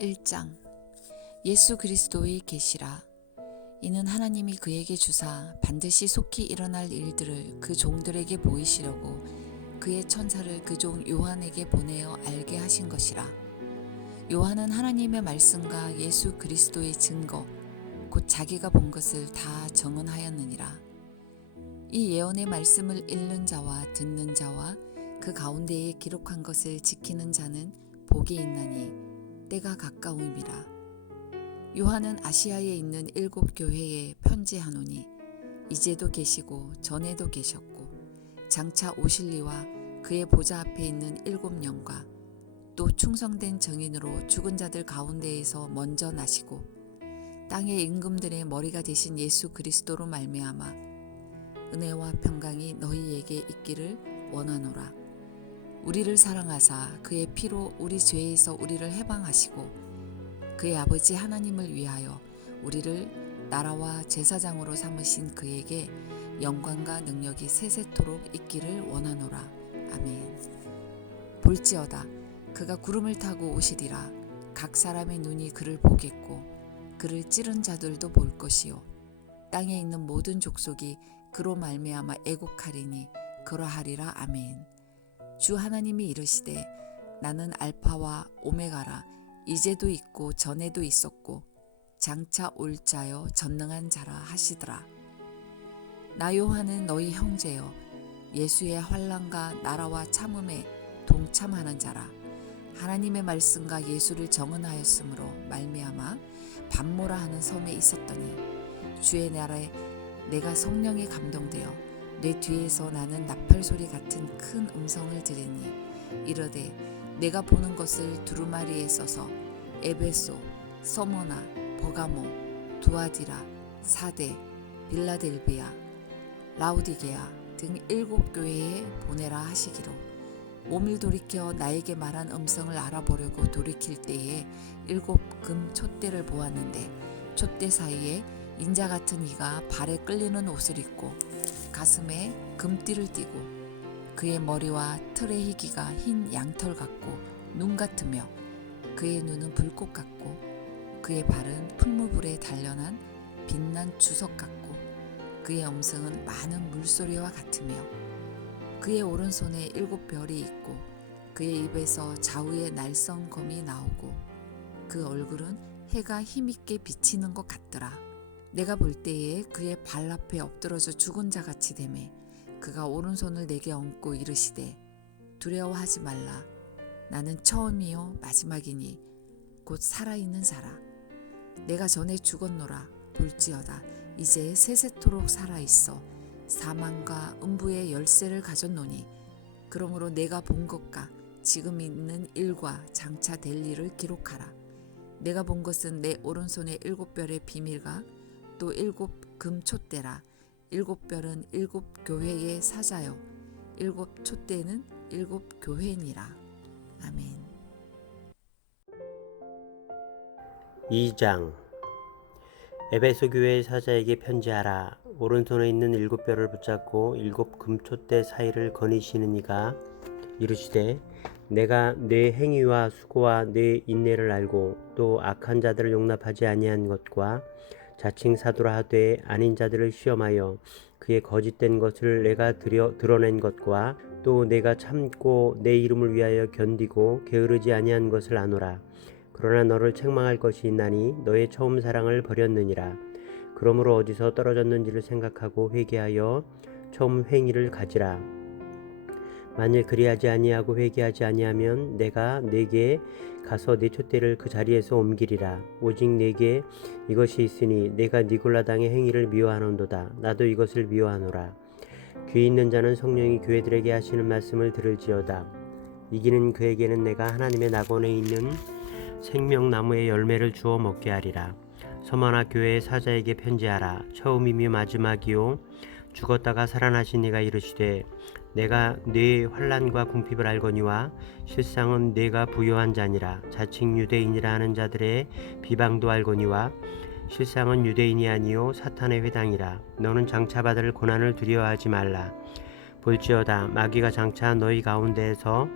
1장. 예수 그리스도의 계시라. 이는 하나님이 그에게 주사 반드시 속히 일어날 일들을 그 종들에게 보이시려고 그의 천사를 그 종 요한에게 보내어 알게 하신 것이라. 요한은 하나님의 말씀과 예수 그리스도의 증거 곧 자기가 본 것을 다 정언하였느니라. 이 예언의 말씀을 읽는 자와 듣는 자와 그 가운데에 기록한 것을 지키는 자는 복이 있나니 때가 가까움이라. 요한은 아시아에 있는 7 교회에 편지하노니 이제도 계시고 전에도 계셨고 장차 오실 이와 그의 보좌 앞에 있는 7영과 또 충성된 증인으로 죽은 자들 가운데에서 먼저 나시고 땅의 임금들의 머리가 되신 예수 그리스도로 말미암아 은혜와 평강이 너희에게 있기를 원하노라. 우리를 사랑하사 그의 피로 우리 죄에서 우리를 해방하시고 그의 아버지 하나님을 위하여 우리를 나라와 제사장으로 삼으신 그에게 영광과 능력이 세세토록 있기를 원하노라. 아멘. 볼지어다 그가 구름을 타고 오시리라. 각 사람의 눈이 그를 보겠고 그를 찌른 자들도 볼 것이요 땅에 있는 모든 족속이 그로 말미암아 애곡하리니 그러하리라. 아멘. 주 하나님이 이르시되 나는 알파와 오메가라. 이제도 있고 전에도 있었고 장차 올 자여 전능한 자라 하시더라. 나 요한은 너희 형제여 예수의 환난과 나라와 참음에 동참하는 자라. 하나님의 말씀과 예수를 정언하였으므로 말미암아 밤모라 하는 섬에 있었더니 주의 나라에 내가 성령에 감동되어 내 뒤에서 나는 나팔 소리 같은 큰 음성을 들으니 이르되 내가 보는 것을 두루마리에 써서 에베소, 서모나, 버가모, 두아디라, 사데, 빌라델비아, 라우디게아 등 7 교회에 보내라 하시기로 몸을 돌이켜 나에게 말한 음성을 알아보려고 돌이킬 때에 7 금 촛대를 보았는데 촛대 사이에 인자 같은 이가 발에 끌리는 옷을 입고 가슴에 금띠를 띠고 그의 머리와 털의 희기가 흰 양털 같고 눈 같으며 그의 눈은 불꽃 같고 그의 발은 풀무불에 단련한 빛난 주석 같고 그의 음성은 많은 물소리와 같으며 그의 오른손에 7 별이 있고 그의 입에서 좌우에 날성검이 나오고 그 얼굴은 해가 힘있게 비치는 것 같더라. 내가 볼 때에 그의 발 앞에 엎드러져 죽은 자 같이 되매 그가 오른손을 내게 얹고 이르시되 두려워하지 말라. 나는 처음이요 마지막이니 곧 살아있는 자라. 내가 전에 죽었노라. 볼지어다 이제 세세토록 살아있어 사망과 음부의 열쇠를 가졌노니 그러므로 내가 본 것과 지금 있는 일과 장차 될 일을 기록하라. 내가 본 것은 내 오른손의 7 별의 비밀과 또 7 금 촛대라. 7 별은 7 교회의 사자요 7 촛대는 7 교회니라. 아멘. 2장. 에베소 교회의 사자에게 편지하라. 오른손에 있는 7 별을 붙잡고 7 금촛대 사이를 거니시는 이가 이르시되 내가 네 행위와 수고와 네 인내를 알고 또 악한 자들을 용납하지 아니한 것과 자칭 사도라 하되 아닌 자들을 시험하여 그의 거짓된 것을 내가 드러낸 것과 또 내가 참고 내 이름을 위하여 견디고 게으르지 아니한 것을 아노라. 그러나 너를 책망할 것이 있나니 너의 처음 사랑을 버렸느니라. 그러므로 어디서 떨어졌는지를 생각하고 회개하여 처음 행위를 가지라. 만일 그리하지 아니하고 회개하지 아니하면 내가 네게 가서 네 촛대를 그 자리에서 옮기리라. 오직 네게 이것이 있으니 내가 니골라당의 행위를 미워하는도다. 나도 이것을 미워하노라. 귀 있는 자는 성령이 교회들에게 하시는 말씀을 들을지어다. 이기는 그에게는 내가 하나님의 낙원에 있는 생명나무의 열매를 주어 먹게 하리라. 서머나 교회의 사자에게 편지하라. 처음이며 마지막이요 죽었다가 살아나신 이가 이르시되 내가 네 환난과 궁핍을 알거니와 실상은 네가 부요한 자니라. 자칭 유대인이라 하는 자들의 비방도 알거니와 실상은 유대인이 아니요 사탄의 회당이라. 너는 장차 받을 고난을 두려워하지 말라. 볼지어다 마귀가 장차 너희 가운데에서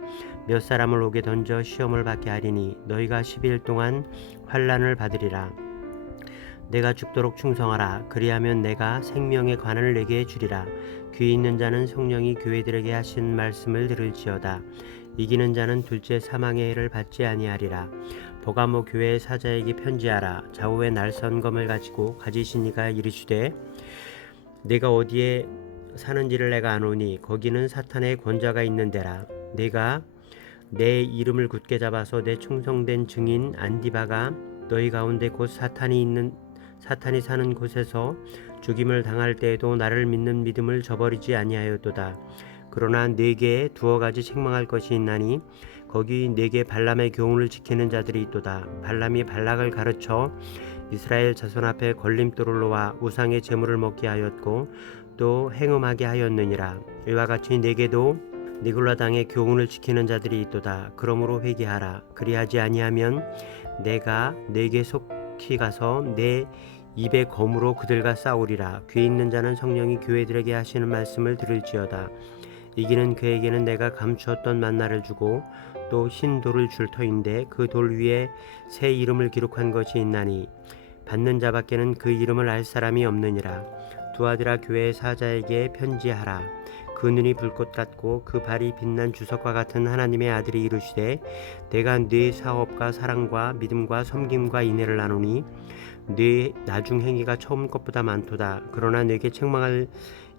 몇 사람을 오게 던져 시험을 받게 하리니 너희가 12일 동안 환난을 받으리라. 내가 죽도록 충성하라. 그리하면 내가 생명의 관을 내게 주리라. 귀 있는 자는 성령이 교회들에게 하신 말씀을 들을지어다. 이기는 자는 둘째 사망의 해를 받지 아니하리라. 버가모 교회의 사자에게 편지하라. 좌우에 날선 검을 가지고 가지신 이가 이르시되 내가 어디에 사는지를 내가 아노니 거기는 사탄의 권좌가 있는 데라. 내가 내 이름을 굳게 잡아서 내 충성된 증인 안디바가 너희 가운데 곧 사탄이 사는 곳에서 죽임을 당할 때에도 나를 믿는 믿음을 저버리지 아니하였도다. 그러나 네게 두어 가지 책망할 것이 있나니 거기 네게 발람의 교훈을 지키는 자들이 있도다. 발람이 발락을 가르쳐 이스라엘 자손 앞에 걸림돌을 놓아 우상의 제물을 먹게 하였고 또 행음하게 하였느니라. 이와 같이 네게도 니골라 당의 교훈을 지키는 자들이 있도다. 그러므로 회개하라. 그리하지 아니하면 내가 네게 속히 가서 내 입의 검으로 그들과 싸우리라. 귀 있는 자는 성령이 교회들에게 하시는 말씀을 들을지어다. 이기는 그에게는 내가 감추었던 만나를 주고 또 흰 돌을 줄 터인데 그 돌 위에 새 이름을 기록한 것이 있나니 받는 자밖에는 그 이름을 알 사람이 없느니라. 두아디라 교회의 사자에게 편지하라. 그 눈이 불꽃 같고 그 발이 빛난 주석과 같은 하나님의 아들이 이르시되 내가 네 사업과 사랑과 믿음과 섬김과 인애를 나누니 네 나중 행위가 처음 것보다 많도다. 그러나 내게 책망할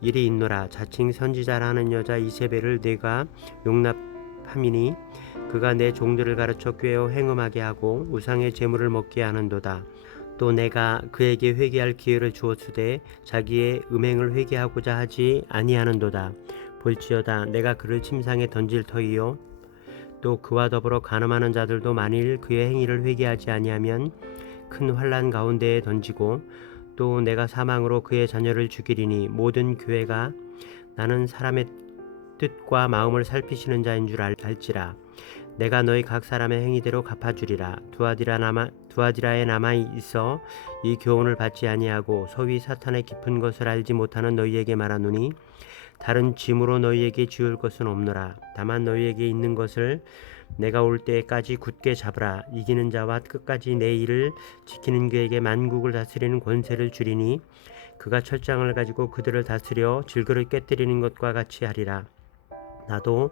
일이 있노라. 자칭 선지자라는 여자 이세벨을 내가 용납함이니 그가 내 종들을 가르쳐 꾀어 행음하게 하고 우상의 제물을 먹게 하는도다. 또 내가 그에게 회개할 기회를 주었으되 자기의 음행을 회개하고자 하지 아니하는도다. 볼지어다 내가 그를 침상에 던질 터이요 또 그와 더불어 간음하는 자들도 만일 그의 행위를 회개하지 아니하면 큰 환난 가운데에 던지고 또 내가 사망으로 그의 자녀를 죽이리니 모든 교회가 나는 사람의 뜻과 마음을 살피시는 자인 줄 알지라. 내가 너희 각 사람의 행위대로 갚아주리라. 두아디라에 남아 있어 이 교훈을 받지 아니하고 소위 사탄의 깊은 것을 알지 못하는 너희에게 말하노니 다른 짐으로 너희에게 지울 것은 없노라. 다만 너희에게 있는 것을 내가 올 때까지 굳게 잡으라. 이기는 자와 끝까지 내 일을 지키는 그에게 만국을 다스리는 권세를 주리니 그가 철장을 가지고 그들을 다스려 질그릇 깨뜨리는 것과 같이 하리라. 나도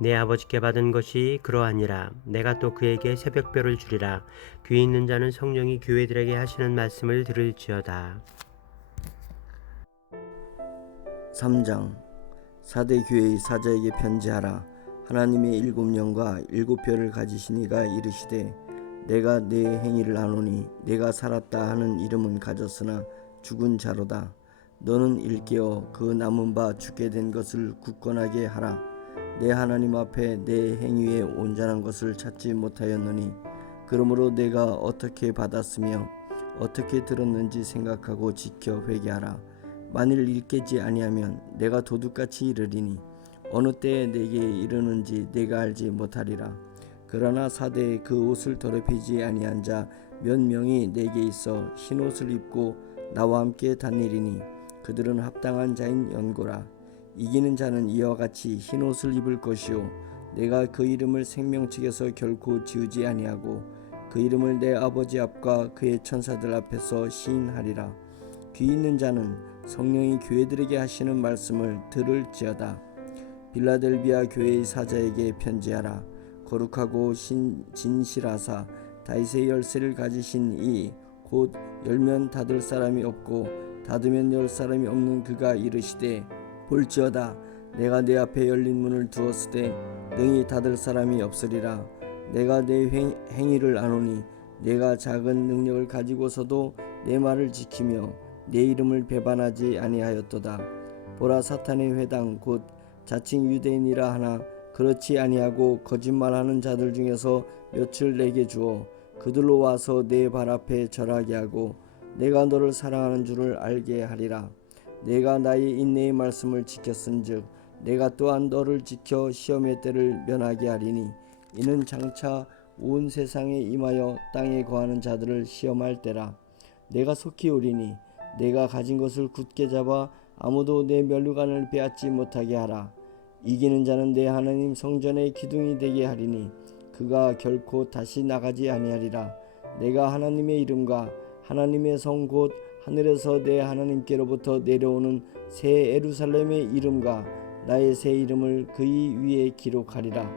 내 아버지께 받은 것이 그러하니라. 내가 또 그에게 새벽별을 주리라. 귀 있는 자는 성령이 교회들에게 하시는 말씀을 들을지어다. 3장 사대 교회의 사자에게 편지하라. 하나님의 7영과 7별을 가지신 이가 이르시되 내가 내 행위를 아노니 내가 살았다 하는 이름은 가졌으나 죽은 자로다. 너는 일깨어 그 남은 바 죽게 된 것을 굳건하게 하라. 내 하나님 앞에 내 행위에 온전한 것을 찾지 못하였느니 그러므로 내가 어떻게 받았으며 어떻게 들었는지 생각하고 지켜 회개하라. 만일 일깨지 아니하면 내가 도둑같이 이르리니 어느 때에 내게 이르는지 내가 알지 못하리라. 그러나 사대에 그 옷을 더럽히지 아니한 자 몇 명이 내게 있어 흰옷을 입고 나와 함께 다니리니 그들은 합당한 자인 연고라. 이기는 자는 이와 같이 흰옷을 입을 것이요 내가 그 이름을 생명책에서 결코 지우지 아니하고 그 이름을 내 아버지 앞과 그의 천사들 앞에서 시인하리라. 귀 있는 자는 성령이 교회들에게 하시는 말씀을 들을지어다. 빌라델비아 교회의 사자에게 편지하라. 거룩하고 진실하사 다윗의 열쇠를 가지신 이 곧 열면 닫을 사람이 없고 닫으면 열 사람이 없는 그가 이르시되 볼지어다 내가 내 앞에 열린 문을 두었으되 능히 닫을 사람이 없으리라. 내가 내 행위를 아노니 내가 작은 능력을 가지고서도 내 말을 지키며 내 이름을 배반하지 아니하였도다. 보라 사탄의 회당 곧 자칭 유대인이라 하나 그렇지 아니하고 거짓말하는 자들 중에서 몇을 내게 주어 그들로 와서 내 발 앞에 절하게 하고 내가 너를 사랑하는 줄을 알게 하리라. 내가 나의 인내의 말씀을 지켰은즉 내가 또한 너를 지켜 시험의 때를 면하게 하리니 이는 장차 온 세상에 임하여 땅에 거하는 자들을 시험할 때라. 내가 속히 오리니 내가 가진 것을 굳게 잡아 아무도 내 면류관을 빼앗지 못하게 하라. 이기는 자는 내 하나님 성전의 기둥이 되게 하리니 그가 결코 다시 나가지 아니하리라. 내가 하나님의 이름과 하나님의 성 곧 하늘에서 내 하나님께로부터 내려오는 새 예루살렘의 이름과 나의 새 이름을 그의 위에 기록하리라.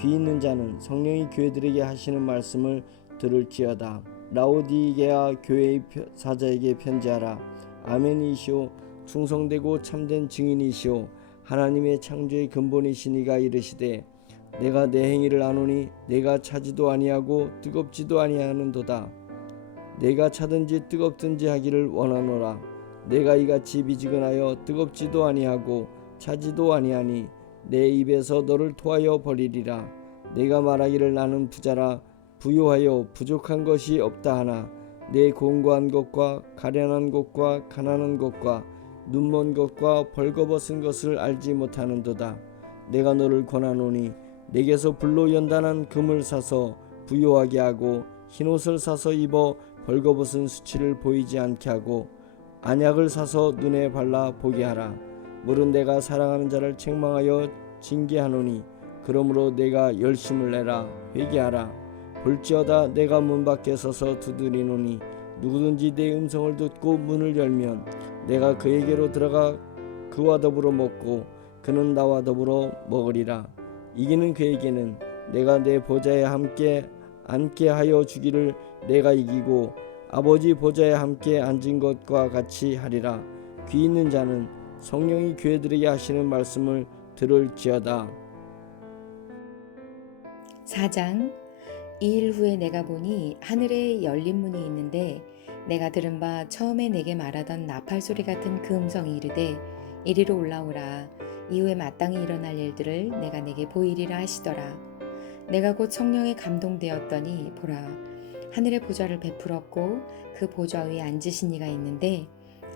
귀 있는 자는 성령이 교회들에게 하시는 말씀을 들을지어다. 라오디게아 교회의 사자에게 편지하라. 아멘이시오 충성되고 참된 증인이시오 하나님의 창조의 근본이시니가 이르시되 내가 내 행위를 아노니 내가 차지도 아니하고 뜨겁지도 아니하는도다. 내가 차든지 뜨겁든지 하기를 원하노라. 내가 이같이 미지근하여 뜨겁지도 아니하고 차지도 아니하니 내 입에서 너를 토하여 버리리라. 내가 말하기를 나는 부자라 부유하여 부족한 것이 없다 하나 내 공고한 것과 가련한 것과 가난한 것과 눈먼 것과 벌거벗은 것을 알지 못하는도다. 내가 너를 권하노니 내게서 불로 연단한 금을 사서 부요하게 하고 흰옷을 사서 입어 벌거벗은 수치를 보이지 않게 하고 안약을 사서 눈에 발라 보게 하라. 물은 내가 사랑하는 자를 책망하여 징계하노니 그러므로 내가 열심을 내라 회개하라. 볼지어다 내가 문 밖에 서서 두드리노니 누구든지 내 음성을 듣고 문을 열면 내가 그에게로 들어가 그와 더불어 먹고 그는 나와 더불어 먹으리라. 이기는 그에게는 내가 내 보좌에 함께 앉게 하여 주기를 내가 이기고 아버지 보좌에 함께 앉은 것과 같이 하리라. 귀 있는 자는 성령이 교회들에게 하시는 말씀을 들을지어다. 4장. 이 일 후에 내가 보니 하늘에 열린 문이 있는데 내가 들은 바 처음에 내게 말하던 나팔 소리 같은 그 음성이 이르되 이리로 올라오라. 이후에 마땅히 일어날 일들을 내가 내게 보이리라 하시더라. 내가 곧 성령에 감동되었더니 보라 하늘의 보좌를 베풀었고 그 보좌 위에 앉으신 이가 있는데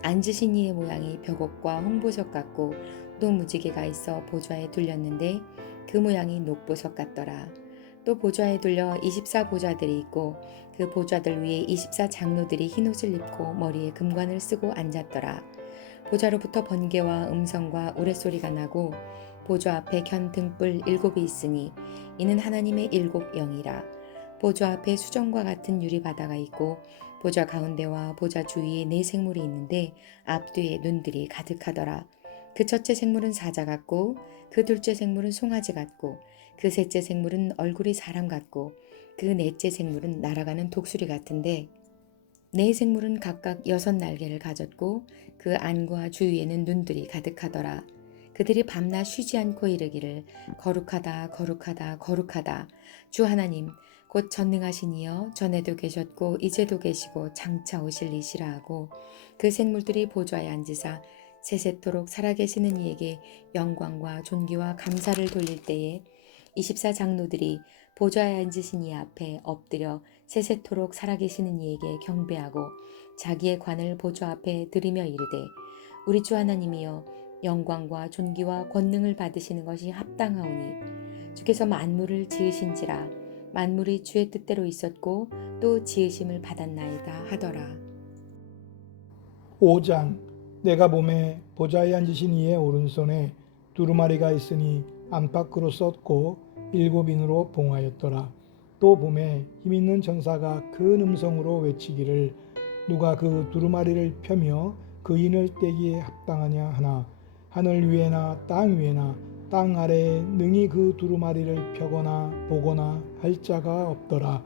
앉으신 이의 모양이 벽옥과 홍보석 같고 또 무지개가 있어 보좌에 둘렸는데 그 모양이 녹보석 같더라. 또 보좌에 둘려 24보좌들이 있고 그 보좌들 위에 24장로들이 흰옷을 입고 머리에 금관을 쓰고 앉았더라. 보좌로부터 번개와 음성과 우레소리가 나고 보좌 앞에 켠 등불 7이 있으니 이는 하나님의 7 영이라. 보좌 앞에 수정과 같은 유리바다가 있고 보좌 가운데와 보좌 주위에 4 생물이 있는데 앞뒤에 눈들이 가득하더라. 그 첫째 생물은 사자 같고 그 둘째 생물은 송아지 같고 그 셋째 생물은 얼굴이 사람 같고 그 넷째 생물은 날아가는 독수리 같은데 4 생물은 각각 6 날개를 가졌고 그 안과 주위에는 눈들이 가득하더라. 그들이 밤낮 쉬지 않고 이르기를 거룩하다 거룩하다 거룩하다 주 하나님 곧 전능하신 이여 전에도 계셨고 이제도 계시고 장차 오실 이시라 하고 그 생물들이 보좌에 앉으사 세세토록 살아계시는 이에게 영광과 존귀와 감사를 돌릴 때에 24장로들이 보좌에 앉으신 이 앞에 엎드려 세세토록 살아계시는 이에게 경배하고 자기의 관을 보좌 앞에 들이며 이르되 우리 주 하나님이여 영광과 존귀와 권능을 받으시는 것이 합당하오니 주께서 만물을 지으신지라 만물이 주의 뜻대로 있었고 또 지으심을 받았나이다 하더라. 5장. 내가 보매 보좌에 앉으신 이의 오른손에 두루마리가 있으니 안팎으로 썼고 7인으로 봉하였더라. 또 보매 힘있는 전사가 큰 음성으로 외치기를 누가 그 두루마리를 펴며 그 인을 떼기에 합당하냐 하나 하늘 위에나 땅 위에나 땅 아래에 능히 그 두루마리를 펴거나 보거나 할 자가 없더라.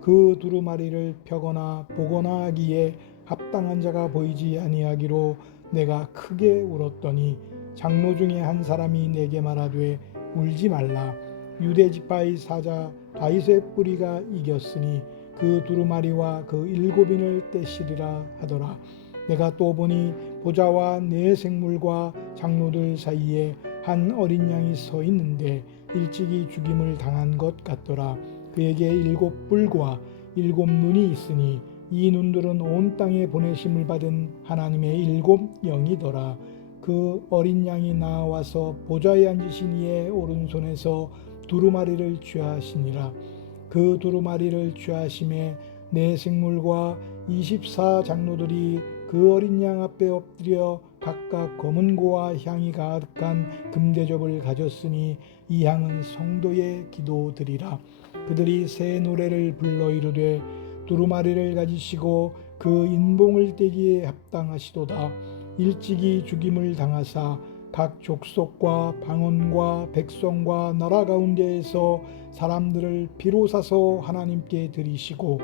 그 두루마리를 펴거나 보거나 하기에 합당한 자가 보이지 아니하기로 내가 크게 울었더니 장로 중에 한 사람이 내게 말하되 울지 말라. 유대 지파의 사자 다윗의 뿌리가 이겼으니 그 두루마리와 그 7인을 떼시리라 하더라. 내가 또 보니 보좌와 4 생물과 장로들 사이에 한 어린 양이 서 있는데 일찍이 죽임을 당한 것 같더라. 그에게 7 뿔과 7 눈이 있으니 이 눈들은 온 땅에 보내심을 받은 하나님의 7 영이더라. 그 어린 양이 나와서 보좌에 앉으신 이의 오른손에서 두루마리를 취하시니라. 그 두루마리를 취하심에 4 생물과 24 장로들이 그 어린 양 앞에 엎드려 각각 검은고와 향이 가득한 금대접을 가졌으니 이 향은 성도의 기도드리라. 그들이 새 노래를 불러 이르되 두루마리를 가지시고 그 인봉을 떼기에 합당하시도다. 일찍이 죽임을 당하사 각 족속과 방언과 백성과 나라 가운데에서 사람들을 피로 사서 하나님께 드리시고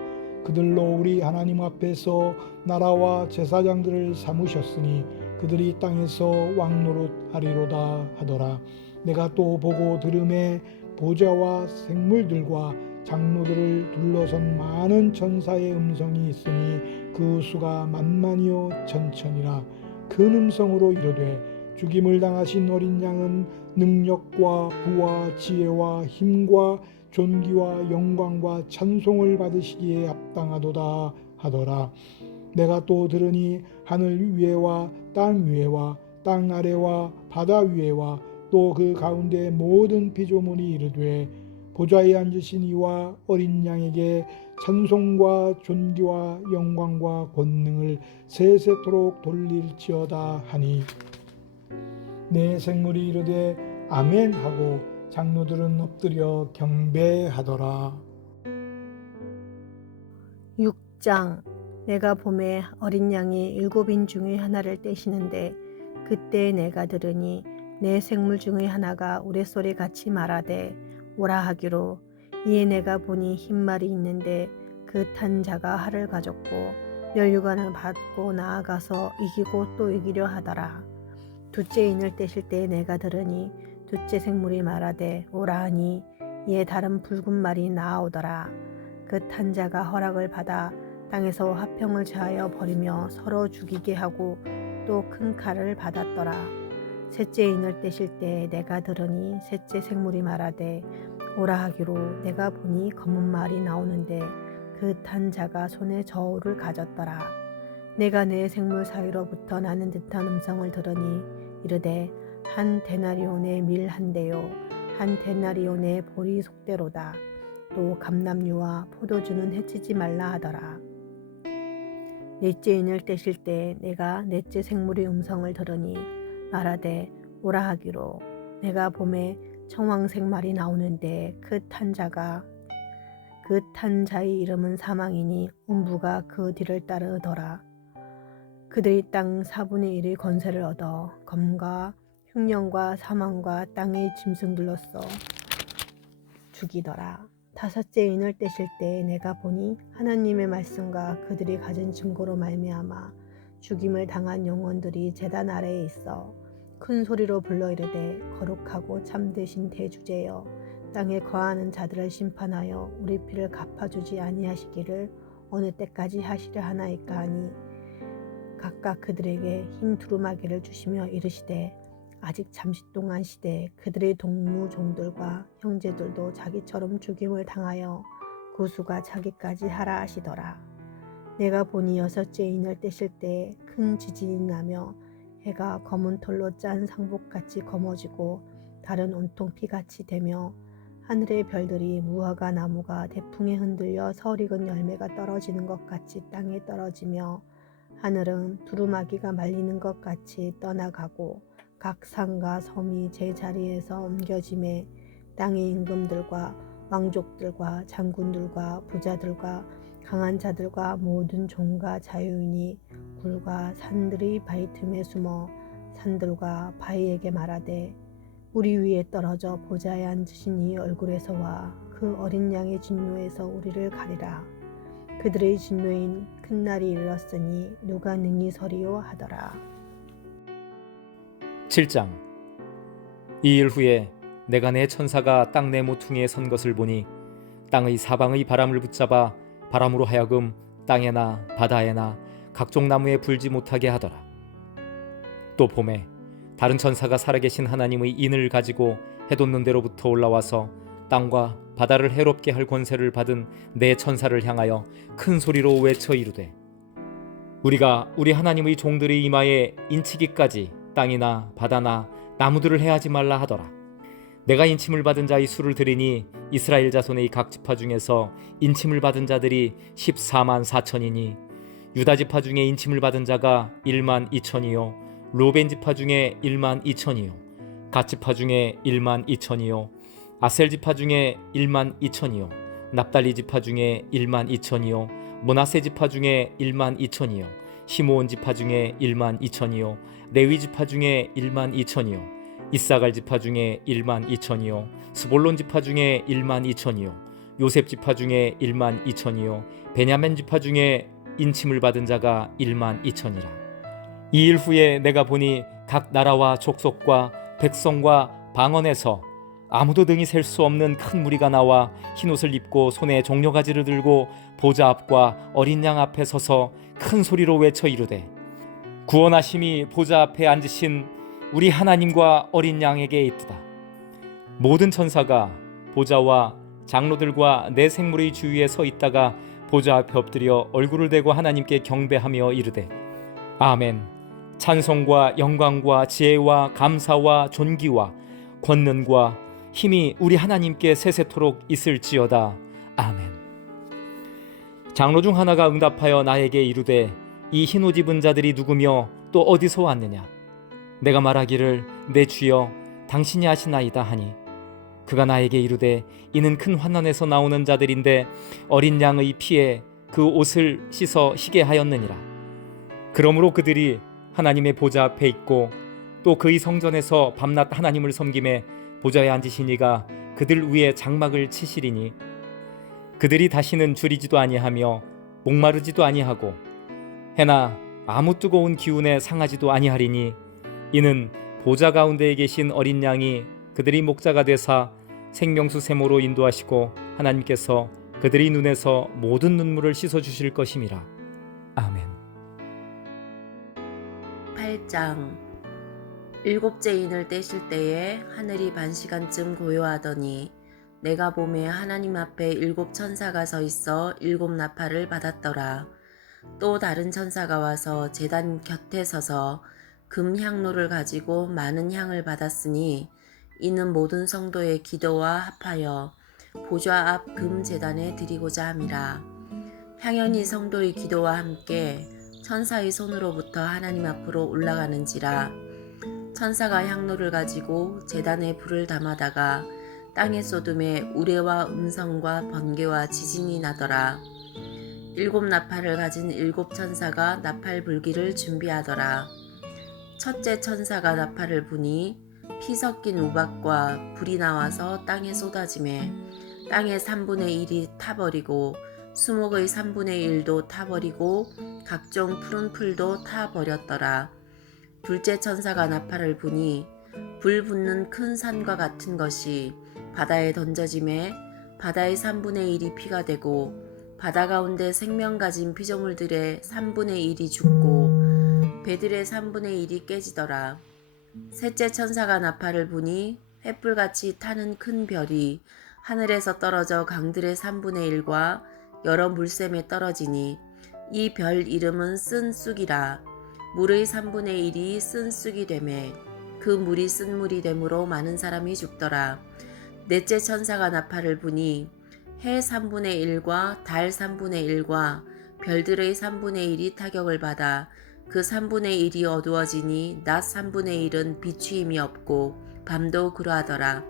그들로 우리 하나님 앞에서 나라와 제사장들을 삼으셨으니 그들이 땅에서 왕노릇 하리로다 하더라. 내가 또 보고 들음에 보좌와 생물들과 장로들을 둘러선 많은 천사의 음성이 있으니 그 수가 만만이요 천천이라. 큰 음성으로 이르되 죽임을 당하신 어린 양은 능력과 부와 지혜와 힘과 존귀와 영광과 찬송을 받으시기에 합당하도다 하더라. 내가 또 들으니 하늘 위에와 땅 위에와 땅 아래와 바다 위에와 또 그 가운데 모든 피조물이 이르되 보좌에 앉으신 이와 어린 양에게 찬송과 존귀와 영광과 권능을 세세토록 돌릴지어다 하니 내 생물이 이르되 아멘 하고 장로들은 엎드려 경배하더라. 6장. 내가 봄에 어린 양이 7인 중에 하나를 떼시는데 그때 내가 들으니 내 생물 중의 하나가 우레소리 같이 말하되 오라 하기로. 이에 내가 보니 흰 말이 있는데 그 탄 자가 활을 가졌고 면류관을 받고 나아가서 이기고 또 이기려 하더라. 둘째 인을 떼실 때 내가 들으니 둘째 생물이 말하되 오라 하니 이에 다른 붉은 말이 나아오더라. 그 탄 자가 허락을 받아 땅에서 화평을 제하여 버리며 서로 죽이게 하고 또 큰 칼을 받았더라. 셋째 인을 떼실 때 내가 들으니 셋째 생물이 말하되 오라 하기로. 내가 보니 검은 말이 나오는데 그 탄 자가 손에 저울을 가졌더라. 내가 내 생물 사이로부터 나는 듯한 음성을 들으니 이르되 한 데나리온의 밀 한 대요 한 데나리온의 보리 속대로다. 또 감람류와 포도주는 해치지 말라 하더라. 넷째 인을 떼실 때 내가 넷째 생물의 음성을 들으니 말하되 오라 하기로. 내가 봄에 청황색 말이 나오는데 그 탄 자의 이름은 사망이니 음부가 그 뒤를 따르더라. 그들이 땅 4분의 1의 권세를 얻어 검과 흉년과 사망과 땅의 짐승들로서 죽이더라. 다섯째 인을 떼실 때 내가 보니 하나님의 말씀과 그들이 가진 증거로 말미암아 죽임을 당한 영혼들이 제단 아래에 있어 큰 소리로 불러 이르되 거룩하고 참되신 대주제여 땅에 거하는 자들을 심판하여 우리 피를 갚아주지 아니하시기를 어느 때까지 하시려 하나이까 하니 각각 그들에게 흰 두루마기를 주시며 이르시되 아직 잠시 동안 시되 그들의 동무종들과 형제들도 자기처럼 죽임을 당하여 그 수가 자기까지 하라 하시더라. 내가 보니 여섯째 인을 떼실 때 큰 지진이 나며 해가 검은 털로 짠 상복같이 검어지고 달은 온통 피같이 되며 하늘의 별들이 무화과 나무가 대풍에 흔들려 설익은 열매가 떨어지는 것 같이 땅에 떨어지며 하늘은 두루마기가 말리는 것 같이 떠나가고 각 산과 섬이 제 자리에서 옮겨짐에 땅의 임금들과 왕족들과 장군들과 부자들과 강한 자들과 모든 종과 자유인이 굴과 산들의 바위 틈에 숨어 산들과 바위에게 말하되 우리 위에 떨어져 보좌에 앉으신 이 얼굴에서와 그 어린 양의 진노에서 우리를 가리라. 그들의 진노인 큰 날이 이르렀으니 누가 능히 서리요 하더라. 7장. 이 일 후에 내가 내 천사가 땅 내 모퉁이에 선 것을 보니 땅의 사방의 바람을 붙잡아 바람으로 하여금 땅에나 바다에나 각종 나무에 불지 못하게 하더라. 또 봄에 다른 천사가 살아계신 하나님의 인을 가지고 해돋는 데로부터 올라와서 땅과 바다를 해롭게 할 권세를 받은 내 천사를 향하여 큰 소리로 외쳐 이르되 우리가 우리 하나님의 종들의 이마에 인치기까지 땅이나 바다나 나무들을 해하지 말라 하더라. 내가 인침을 받은 자의 수를 들으니 이스라엘 자손의 각 지파 중에서 인침을 받은 자들이 14만 4천이니 유다 지파 중에 인침을 받은 자가 1만 2천이요 루벤 지파 중에 1만 2천이요 갓 지파 중에 1만 2천이요 아셀 지파 중에 1만 2천이요 납달리 지파 중에 1만 2천이요 므낫세 지파 중에 1만 2천이요 시므온 지파 중에 1만 2천이요 레위 지파 중에 1만 2천이요 이사갈 지파 중에 1만 2천이요 스볼론 지파 중에 1만 2천이요 요셉 지파 중에 1만 2천이요 베냐민 지파 중에 인침을 받은 자가 1만 2천이라. 이 일 후에 내가 보니 각 나라와 족속과 백성과 방언에서 아무도 등이 셀 수 없는 큰 무리가 나와 흰옷을 입고 손에 종려가지를 들고 보좌 앞과 어린 양 앞에 서서 큰 소리로 외쳐 이르되 구원하심이 보좌 앞에 앉으신 우리 하나님과 어린 양에게 있도다. 모든 천사가 보좌와 장로들과 내 생물의 주위에 서 있다가 보좌 앞에 엎드려 얼굴을 대고 하나님께 경배하며 이르되 아멘. 찬송과 영광과 지혜와 감사와 존귀와 권능과 힘이 우리 하나님께 세세토록 있을지어다. 아멘. 장로 중 하나가 응답하여 나에게 이르되 이 흰옷 입은 자들이 누구며 또 어디서 왔느냐? 내가 말하기를 내 주여 당신이 아시나이다 하니 그가 나에게 이르되 이는 큰 환난에서 나오는 자들인데 어린 양의 피에 그 옷을 씻어 희게 하였느니라. 그러므로 그들이 하나님의 보좌 앞에 있고 또 그의 성전에서 밤낮 하나님을 섬김에 보좌에 앉으신 이가 그들 위에 장막을 치시리니 그들이 다시는 줄이지도 아니하며 목마르지도 아니하고 해나 아무 뜨거운 기운에 상하지도 아니하리니 이는 보좌 가운데에 계신 어린 양이 그들이 목자가 되사 생명수 세모로 인도하시고 하나님께서 그들의 눈에서 모든 눈물을 씻어 주실 것임이라. 아멘. 8장. 일곱째 인을 떼실 때에 하늘이 반시간쯤 고요하더니 내가 보매 하나님 앞에 7 천사가 서 있어 7 나팔을 받았더라. 또 다른 천사가 와서 제단 곁에 서서 금 향로를 가지고 많은 향을 받았으니 이는 모든 성도의 기도와 합하여 보좌 앞 금 제단에 드리고자 함이라. 향연이 성도의 기도와 함께 천사의 손으로부터 하나님 앞으로 올라가는지라. 천사가 향로를 가지고 제단에 불을 담아다가 땅에 쏟음에 우레와 음성과 번개와 지진이 나더라. 7 나팔을 가진 7 천사가 나팔 불기를 준비하더라. 첫째 천사가 나팔을 부니 피 섞인 우박과 불이 나와서 땅에 쏟아지매 땅의 3분의 1이 타버리고 수목의 3분의 1도 타버리고 각종 푸른 풀도 타버렸더라. 둘째 천사가 나팔을 부니 불 붙는 큰 산과 같은 것이 바다에 던져지매 바다의 3분의 1이 피가 되고 바다 가운데 생명 가진 피조물들의 3분의 1이 죽고 배들의 3분의 1이 깨지더라. 셋째 천사가 나팔을 부니 횃불같이 타는 큰 별이 하늘에서 떨어져 강들의 3분의 1과 여러 물샘에 떨어지니 이 별 이름은 쓴 쑥이라. 물의 3분의 1이 쓴 쑥이 되매 그 물이 쓴 물이 되므로 많은 사람이 죽더라. 넷째 천사가 나팔을 부니 해 3분의 1과 달 3분의 1과 별들의 3분의 1이 타격을 받아 그 3분의 1이 어두워지니 낮 3분의 1은 비추임이 없고 밤도 그러하더라.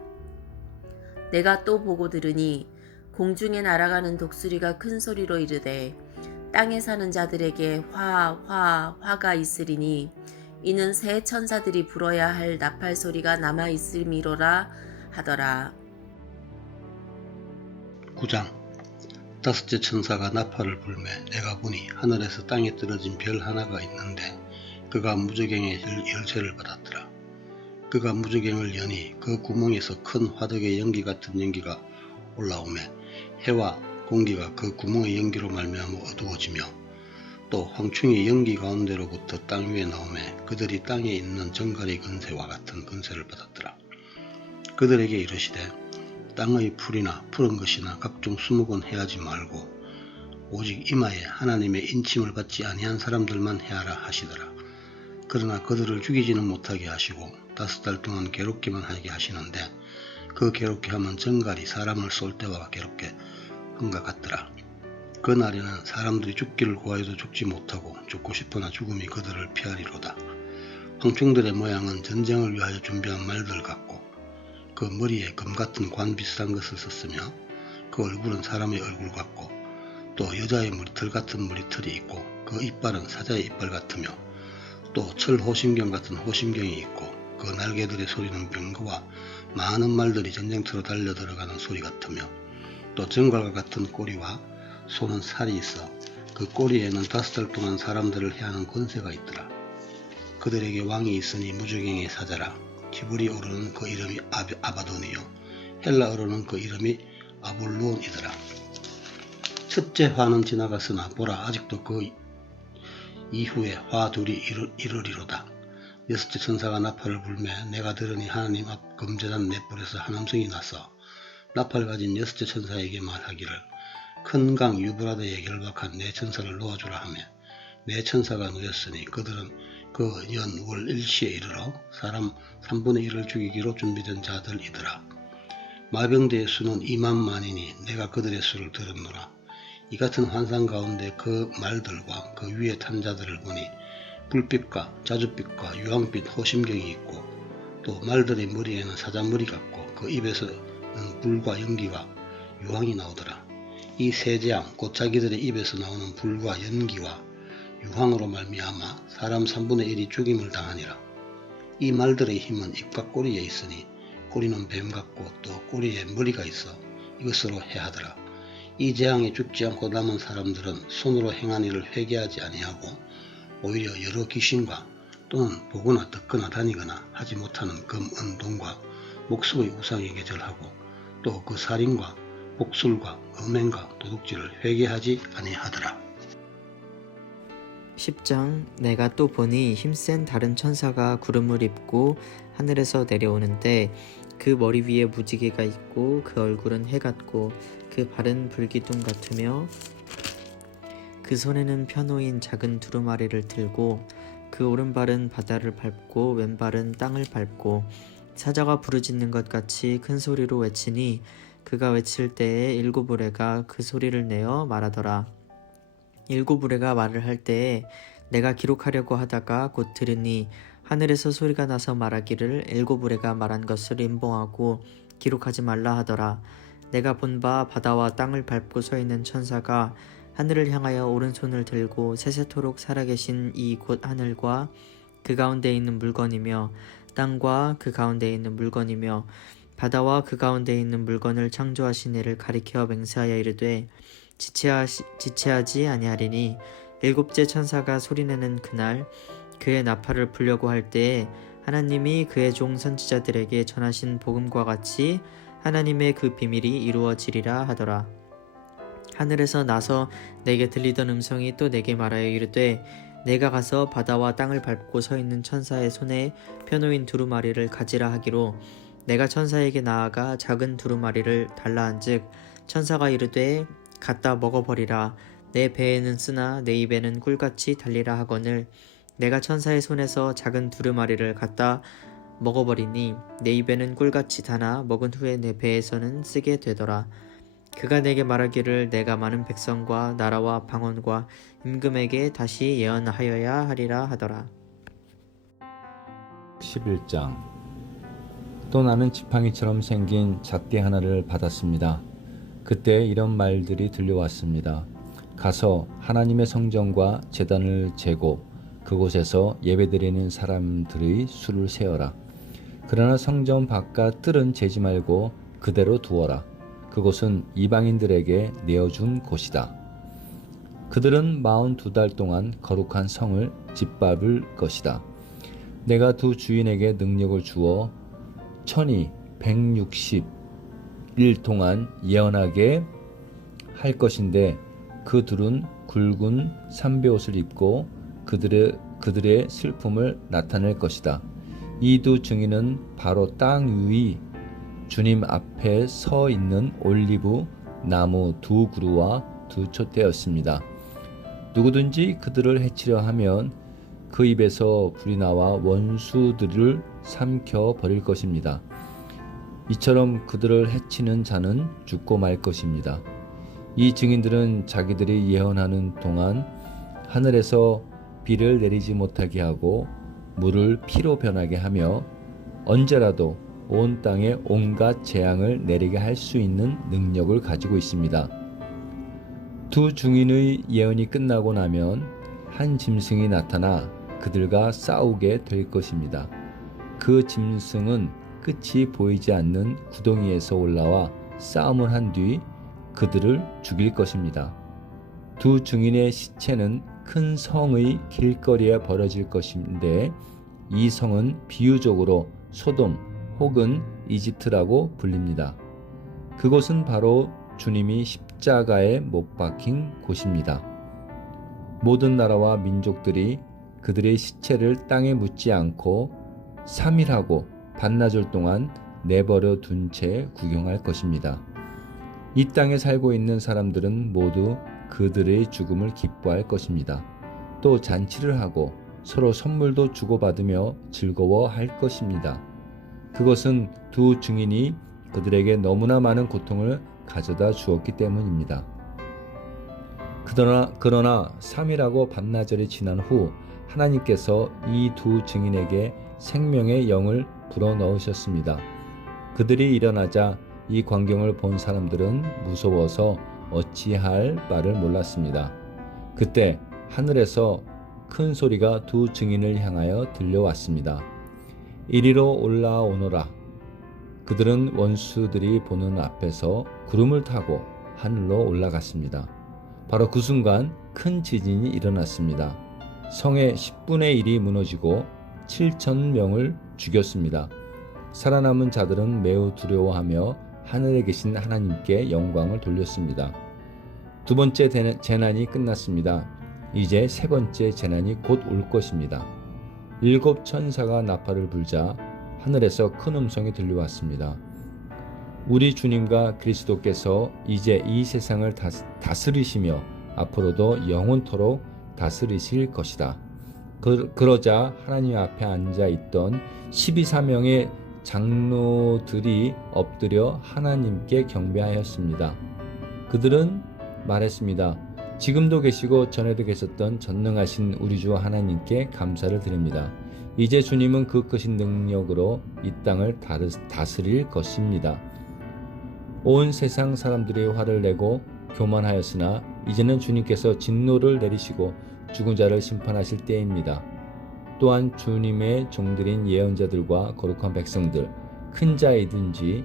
내가 또 보고 들으니 공중에 날아가는 독수리가 큰 소리로 이르되 땅에 사는 자들에게 화가 있으리니 이는 새 천사들이 불어야 할 나팔 소리가 남아 있음이로라 하더라. 9장. 다섯째 천사가 나팔을 불매 내가 보니 하늘에서 땅에 떨어진 별 하나가 있는데 그가 무저갱의 열쇠를 받았더라. 그가 무저갱을 여니 그 구멍에서 큰 화덕의 연기 같은 연기가 올라오매 해와 공기가 그 구멍의 연기로 말미암아 어두워지며 또 황충이 연기 가운데로부터 땅 위에 나오매 그들이 땅에 있는 정갈의 근세와 같은 근세를 받았더라. 그들에게 이르시되 땅의 풀이나 푸른 것이나 각종 수목은 해하지 말고 오직 이마에 하나님의 인침을 받지 아니한 사람들만 해하라 하시더라. 그러나 그들을 죽이지는 못하게 하시고 5달 동안 괴롭게만 하게 하시는데 그 괴롭게 하면 정갈이 사람을 쏠 때와 괴롭게 한것 같더라. 그 날에는 사람들이 죽기를 구하여도 죽지 못하고 죽고 싶으나 죽음이 그들을 피하리로다. 황충들의 모양은 전쟁을 위하여 준비한 말들 같고 그 머리에 금 같은 관 비슷한 것을 썼으며 그 얼굴은 사람의 얼굴 같고 또 여자의 머리털 같은 머리털이 있고 그 이빨은 사자의 이빨 같으며 또 철 호심경 같은 호심경이 있고 그 날개들의 소리는 병거와 많은 말들이 전쟁터로 달려 들어가는 소리 같으며 또 정갈과 같은 꼬리와 손은 살이 있어 그 꼬리에는 5달 동안 사람들을 해하는 권세가 있더라. 그들에게 왕이 있으니 무주경의 사자라. 히브리어로는 그 이름이 아바돈이요 헬라어로는 그 이름이 아볼론이더라. 첫째 화는 지나갔으나 보라 아직도 그 이후에 화 둘이 이르리로다. 여섯째 천사가 나팔을 불매 내가 들으니 하나님 앞 금제단 넷불에서 한 음성이 나서 나팔 가진 여섯째 천사에게 말하기를 큰 강 유브라데에 결박한 네 천사를 놓아주라 하며 네 천사가 놓였으니 그들은 그 연 월 일시에 이르러 사람 3분의 1을 죽이기로 준비된 자들이더라. 마병대의 수는 2만만이니 내가 그들의 수를 들었노라. 이 같은 환상 가운데 그 말들과 그 위에 탄 자들을 보니 불빛과 자줏빛과 유황빛 호심경이 있고 또 말들의 머리에는 사자머리 같고 그 입에서는 불과 연기와 유황이 나오더라. 이 세 재앙 곧 자기들의 입에서 나오는 불과 연기와 유황으로 말미암아 사람 3분의 1이 죽임을 당하니라. 이 말들의 힘은 입과 꼬리에 있으니 꼬리는 뱀 같고 또 꼬리에 머리가 있어 이것으로 해하더라. 이 재앙에 죽지 않고 남은 사람들은 손으로 행한 일을 회개하지 아니하고 오히려 여러 귀신과 또는 보거나 듣거나 다니거나 하지 못하는 금, 은, 동과 목석의 우상에게 절하고 또 그 살인과 복술과 음행과 도둑질을 회개하지 아니하더라. 10장 내가 또 보니 힘센 다른 천사가 구름을 입고 하늘에서 내려오는데 그 머리 위에 무지개가 있고 그 얼굴은 해 같고 그 발은 불기둥 같으며 그 손에는 펴놓인 작은 두루마리를 들고 그 오른발은 바다를 밟고 왼발은 땅을 밟고 사자가 부르짖는 것 같이 큰 소리로 외치니 그가 외칠 때에 7 우레가 그 소리를 내어 말하더라. 7 우레가 말을 할 때에 내가 기록하려고 하다가 곧 들으니 하늘에서 소리가 나서 말하기를 7 우레가 말한 것을 임봉하고 기록하지 말라 하더라. 내가 본 바 바다와 땅을 밟고 서 있는 천사가 하늘을 향하여 오른손을 들고 세세토록 살아계신 이 곧 하늘과 그 가운데 있는 물건이며 땅과 그 가운데 있는 물건이며 바다와 그 가운데 있는 물건을 창조하신 이를 가리켜 맹세하여 이르되 지체하지 아니하리니 7째 천사가 소리내는 그날 그의 나팔을 불려고 할 때에 하나님이 그의 종 선지자들에게 전하신 복음과 같이 하나님의 그 비밀이 이루어지리라 하더라. 하늘에서 나서 내게 들리던 음성이 또 내게 말하여 이르되 내가 가서 바다와 땅을 밟고 서 있는 천사의 손에 펴놓인 두루마리를 가지라 하기로 내가 천사에게 나아가 작은 두루마리를 달라 한즉 천사가 이르되 갖다 먹어버리라. 내 배에는 쓰나 내 입에는 꿀같이 달리라 하거늘 내가 천사의 손에서 작은 두루마리를 갖다 먹어버리니 내 입에는 꿀같이 다나 먹은 후에 내 배에서는 쓰게 되더라. 그가 내게 말하기를 내가 많은 백성과 나라와 방언과 임금에게 다시 예언하여야 하리라 하더라. 11장 또 나는 지팡이처럼 생긴 잣대 하나를 받았습니다. 그때 이런 말들이 들려왔습니다. 가서 하나님의 성전과 제단을 재고 그곳에서 예배드리는 사람들의 수를 세어라. 그러나 성전 바깥 뜰은 재지 말고 그대로 두어라. 그곳은 이방인들에게 내어준 곳이다. 그들은 42달 동안 거룩한 성을 짓밟을 것이다. 내가 두 주인에게 능력을 주어 천이 160일 동안 예언하게 할 것인데 그 둘은 굵은 삼배옷을 입고 그들의 슬픔을 나타낼 것이다. 이 두 증인은 바로 땅 위 주님 앞에 서 있는 올리브 나무 2 그루와 2 촛대였습니다. 누구든지 그들을 해치려 하면 그 입에서 불이 나와 원수들을 삼켜 버릴 것입니다. 이처럼 그들을 해치는 자는 죽고 말 것입니다. 이 증인들은 자기들이 예언하는 동안 하늘에서 비를 내리지 못하게 하고 물을 피로 변하게 하며 언제라도 온 땅에 온갖 재앙을 내리게 할 수 있는 능력을 가지고 있습니다. 두 증인의 예언이 끝나고 나면 한 짐승이 나타나 그들과 싸우게 될 것입니다. 그 짐승은 끝이 보이지 않는 구덩이에서 올라와 싸움을 한 뒤 그들을 죽일 것입니다. 두 증인의 시체는 큰 성의 길거리에 버려질 것인데 이 성은 비유적으로 소돔 혹은 이집트라고 불립니다. 그곳은 바로 주님이 십자가에 못 박힌 곳입니다. 모든 나라와 민족들이 그들의 시체를 땅에 묻지 않고 3일하고 반나절 동안 내버려 둔 채 구경할 것입니다. 이 땅에 살고 있는 사람들은 모두 그들의 죽음을 기뻐할 것입니다. 또 잔치를 하고 서로 선물도 주고받으며 즐거워할 것입니다. 그것은 두 증인이 그들에게 너무나 많은 고통을 가져다 주었기 때문입니다. 그러나 3일하고 반나절이 지난 후 하나님께서 이 두 증인에게 생명의 영을 불어넣으셨습니다. 그들이 일어나자 이 광경을 본 사람들은 무서워서 어찌할 바를 몰랐습니다. 그때 하늘에서 큰 소리가 두 증인을 향하여 들려왔습니다. 이리로 올라오너라. 그들은 원수들이 보는 앞에서 구름을 타고 하늘로 올라갔습니다. 바로 그 순간 큰 지진이 일어났습니다. 성의 10분의 1이 무너지고 7,000명을 죽였습니다. 살아남은 자들은 매우 두려워하며 하늘에 계신 하나님께 영광을 돌렸습니다. 두 번째 재난이 끝났습니다. 이제 세 번째 재난이 곧 올 것입니다. 7 천사가 나팔을 불자 하늘에서 큰 음성이 들려왔습니다. 우리 주님과 그리스도께서 이제 이 세상을 다스리시며 앞으로도 영원토록 다스리실 것이다. 그러자 하나님 앞에 앉아있던 12사명의 장로들이 엎드려 하나님께 경배하였습니다. 그들은 말했습니다. 지금도 계시고 전에도 계셨던 전능하신 우리 주 하나님께 감사를 드립니다. 이제 주님은 그 크신 능력으로 이 땅을 다스릴 것입니다. 온 세상 사람들이 화를 내고 교만하였으나 이제는 주님께서 진노를 내리시고 죽은 자를 심판하실 때입니다. 또한 주님의 종들인 예언자들과 거룩한 백성들, 큰 자이든지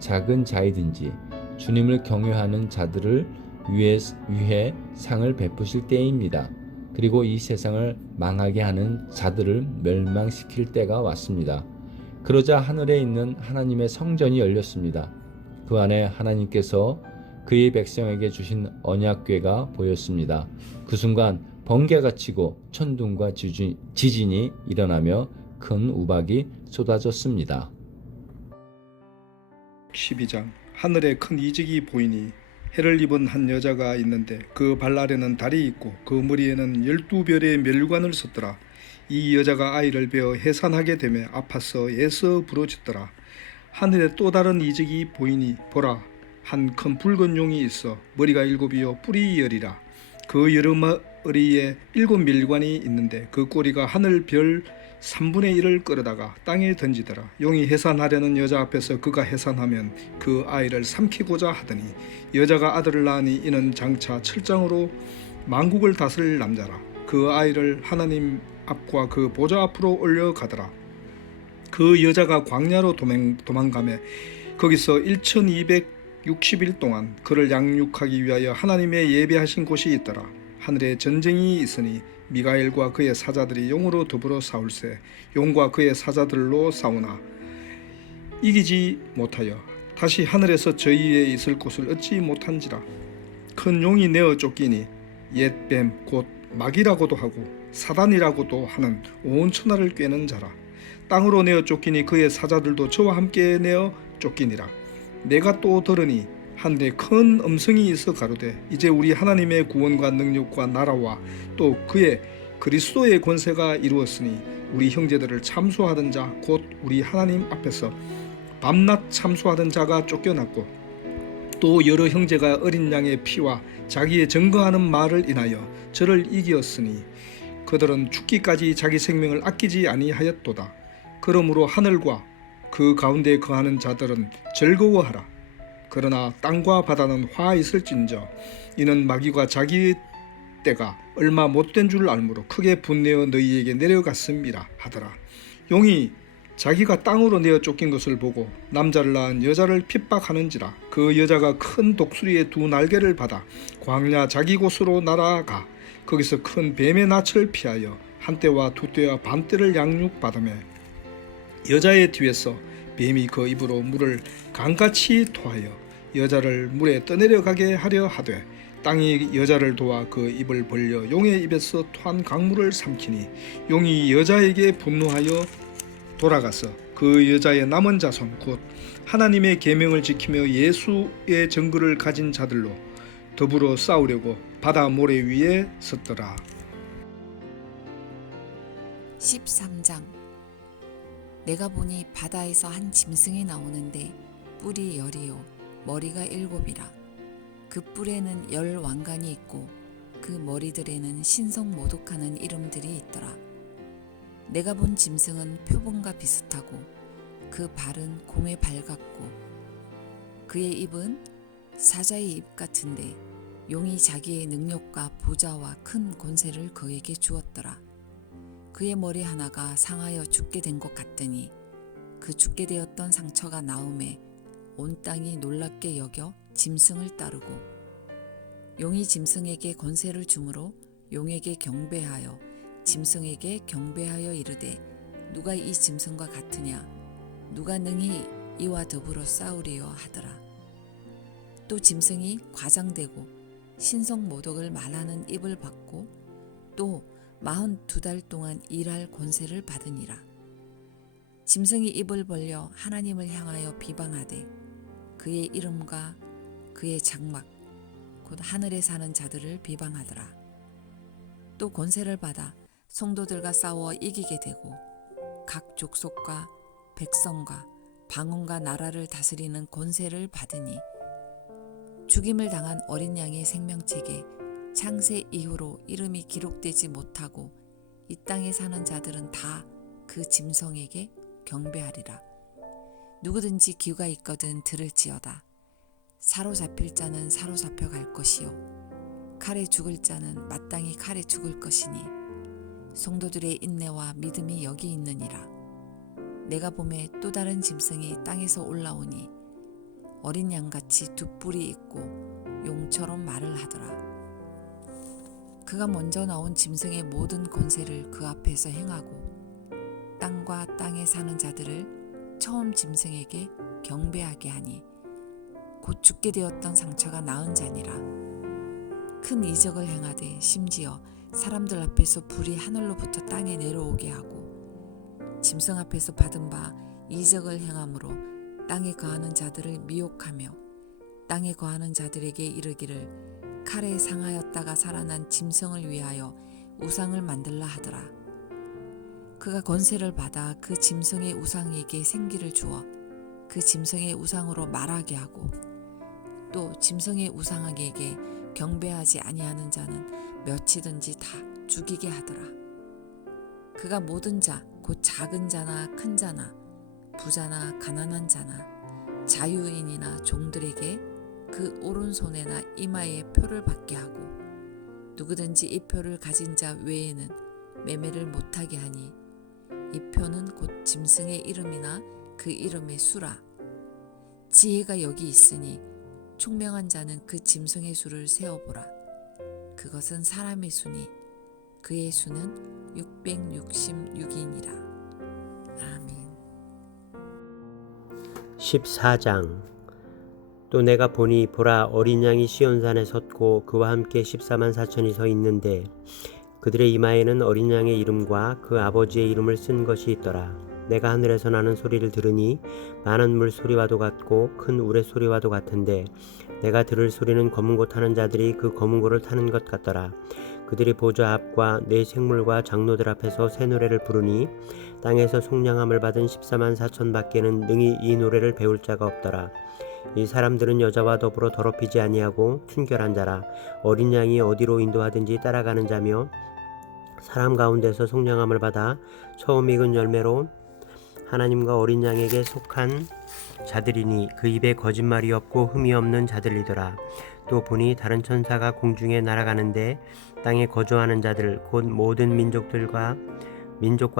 작은 자이든지 주님을 경외하는 자들을 위해 상을 베푸실 때입니다. 그리고 이 세상을 망하게 하는 자들을 멸망시킬 때가 왔습니다. 그러자 하늘에 있는 하나님의 성전이 열렸습니다. 그 안에 하나님께서 그의 백성에게 주신 언약궤가 보였습니다. 그 순간 번개가 치고 천둥과 지진이 일어나며 큰 우박이 쏟아졌습니다. 12장 하늘에 큰 이적이 보이니 해를 입은 한 여자가 있는데 그 발 아래는 달이 있고 그 머리에는 12별의 멸관을 썼더라. 이 여자가 아이를 베어 해산하게 되며 아파서 애써 부르짖더라. 하늘에 또 다른 이적이 보이니 보라, 한 큰 붉은 용이 있어 머리가 7이요 뿔이 10이라. 그 여러 머리에 7 멸관이 있는데 그 꼬리가 하늘 별 3분의 1을 끌어다가 땅에 던지더라. 용이 해산하려는 여자 앞에서 그가 해산하면 그 아이를 삼키고자 하더니 여자가 아들을 낳으니 이는 장차 철장으로 만국을 다스릴 남자라. 그 아이를 하나님 앞과 그 보좌 앞으로 올려가더라. 그 여자가 광야로 도망가매 거기서 1260일 동안 그를 양육하기 위하여 하나님의 예배하신 곳이 있더라. 하늘에 전쟁이 있으니 미가엘과 그의 사자들이 용으로 더불어 싸울세 용과 그의 사자들로 싸우나 이기지 못하여 다시 하늘에서 저희에 있을 곳을 얻지 못한지라. 큰 용이 내어 쫓기니 옛 뱀 곧 마귀라고도 하고 사단이라고도 하는 온 천하를 꿰는 자라. 땅으로 내어 쫓기니 그의 사자들도 저와 함께 내어 쫓기니라. 내가 또 들으니 하늘에 큰 음성이 있어 가로되 이제 우리 하나님의 구원과 능력과 나라와 또 그의 그리스도의 권세가 이루었으니 우리 형제들을 참소하던 자 곧 우리 하나님 앞에서 밤낮 참소하던 자가 쫓겨났고 또 여러 형제가 어린 양의 피와 자기의 증거하는 말을 인하여 저를 이기었으니 그들은 죽기까지 자기 생명을 아끼지 아니하였도다. 그러므로 하늘과 그 가운데 거하는 자들은 즐거워하라. 그러나 땅과 바다는 화 있을진저 이는 마귀가 자기 때가 얼마 못된 줄 알므로 크게 분내어 너희에게 내려갔음이라 하더라. 용이 자기가 땅으로 내어 쫓긴 것을 보고 남자를 낳은 여자를 핍박하는지라. 그 여자가 큰 독수리의 두 날개를 받아 광야 자기 곳으로 날아가 거기서 큰 뱀의 낯을 피하여 한 떼와 두 떼와 반 떼를 양육받으며 여자의 뒤에서 뱀이 그 입으로 물을 강같이 토하여 여자를 물에 떠내려가게 하려 하되 땅이 여자를 도와 그 입을 벌려 용의 입에서 토한 강물을 삼키니 용이 여자에게 분노하여 돌아가서 그 여자의 남은 자손 곧 하나님의 계명을 지키며 예수의 증거를 가진 자들로 더불어 싸우려고 바다 모래 위에 섰더라. 13장. 내가 보니 바다에서 한 짐승이 나오는데 뿔이 10이요 머리가 7이라. 그 뿔에는 10 왕관이 있고 그 머리들에는 신성모독하는 이름들이 있더라. 내가 본 짐승은 표범과 비슷하고 그 발은 곰의 발 같고 그의 입은 사자의 입 같은데 용이 자기의 능력과 보좌와 큰 권세를 그에게 주었더라. 그의 머리 하나가 상하여 죽게 된 것 같더니 그 죽게 되었던 상처가 나음에 온 땅이 놀랍게 여겨 짐승을 따르고 용이 짐승에게 권세를 주므로 용에게 경배하여 짐승에게 경배하여 이르되 누가 이 짐승과 같으냐 누가 능히 이와 더불어 싸우리요 하더라. 또 짐승이 과장되고 신성모독을 말하는 입을 받고 또 42달 동안 일할 권세를 받으니라. 짐승이 입을 벌려 하나님을 향하여 비방하되 그의 이름과 그의 장막 곧 하늘에 사는 자들을 비방하더라. 또 권세를 받아 성도들과 싸워 이기게 되고 각 족속과 백성과 방언과 나라를 다스리는 권세를 받으니 죽임을 당한 어린 양의 생명책에 창세 이후로 이름이 기록되지 못하고 이 땅에 사는 자들은 다 그 짐승에게 경배하리라. 누구든지 귀가 있거든 들을지어다. 사로잡힐 자는 사로잡혀 갈 것이요 칼에 죽을 자는 마땅히 칼에 죽을 것이니 성도들의 인내와 믿음이 여기 있느니라. 내가 보매 또 다른 짐승이 땅에서 올라오니 어린 양같이 두 뿔이 있고 용처럼 말을 하더라. 그가 먼저 나온 짐승의 모든 권세를 그 앞에서 행하고 땅과 땅에 사는 자들을 처음 짐승에게 경배하게 하니 곧 죽게 되었던 상처가 나은 자니라. 큰 이적을 행하되 심지어 사람들 앞에서 불이 하늘로부터 땅에 내려오게 하고 짐승 앞에서 받은 바 이적을 행함으로 땅에 거하는 자들을 미혹하며 땅에 거하는 자들에게 이르기를 칼에 상하였다가 살아난 짐승을 위하여 우상을 만들라 하더라. 그가 권세를 받아 그 짐승의 우상에게 생기를 주어 그 짐승의 우상으로 말하게 하고 또 짐승의 우상에게 경배하지 아니하는 자는 몇이든지 다 죽이게 하더라. 그가 모든 자 곧 작은 자나 큰 자나 부자나 가난한 자나 자유인이나 종들에게 그 오른손에나 이마에 표를 받게 하고 누구든지 이 표를 가진 자 외에는 매매를 못하게 하니 이 표는 곧 짐승의 이름이나 그 이름의 수라. 지혜가 여기 있으니 총명한 자는 그 짐승의 수를 세어보라. 그것은 사람의 수니 그의 수는 666이니라. 아멘. 14장. 또 내가 보니 보라 어린 양이 시온산에 섰고 그와 함께 14만 4천이 서 있는데 그들의 이마에는 어린 양의 이름과 그 아버지의 이름을 쓴 것이 있더라. 내가 하늘에서 나는 소리를 들으니 많은 물소리와도 같고 큰 우레소리와도 같은데 내가 들을 소리는 검은 고 타는 자들이 그 검은 고를 타는 것 같더라. 그들이 보좌 앞과 네 생물과 장로들 앞에서 새 노래를 부르니 땅에서 속량함을 받은 14만 4천 밖에는 능히 이 노래를 배울 자가 없더라. 이 사람들은 여자와 더불어 더럽히지 아니하고 순결한 자라. 어린 양이 어디로 인도하든지 따라가는 자며 사람 가운데서 속량함을 받아 처음 익은 열매로 하나님과 어린 양에게 속한 자들이니 그 입에 거짓말이 없고 흠이 없는 자들이더라. 또 보니 다른 천사가 공중에 날아가는데 땅에 거주하는 자들 곧 모든 민족과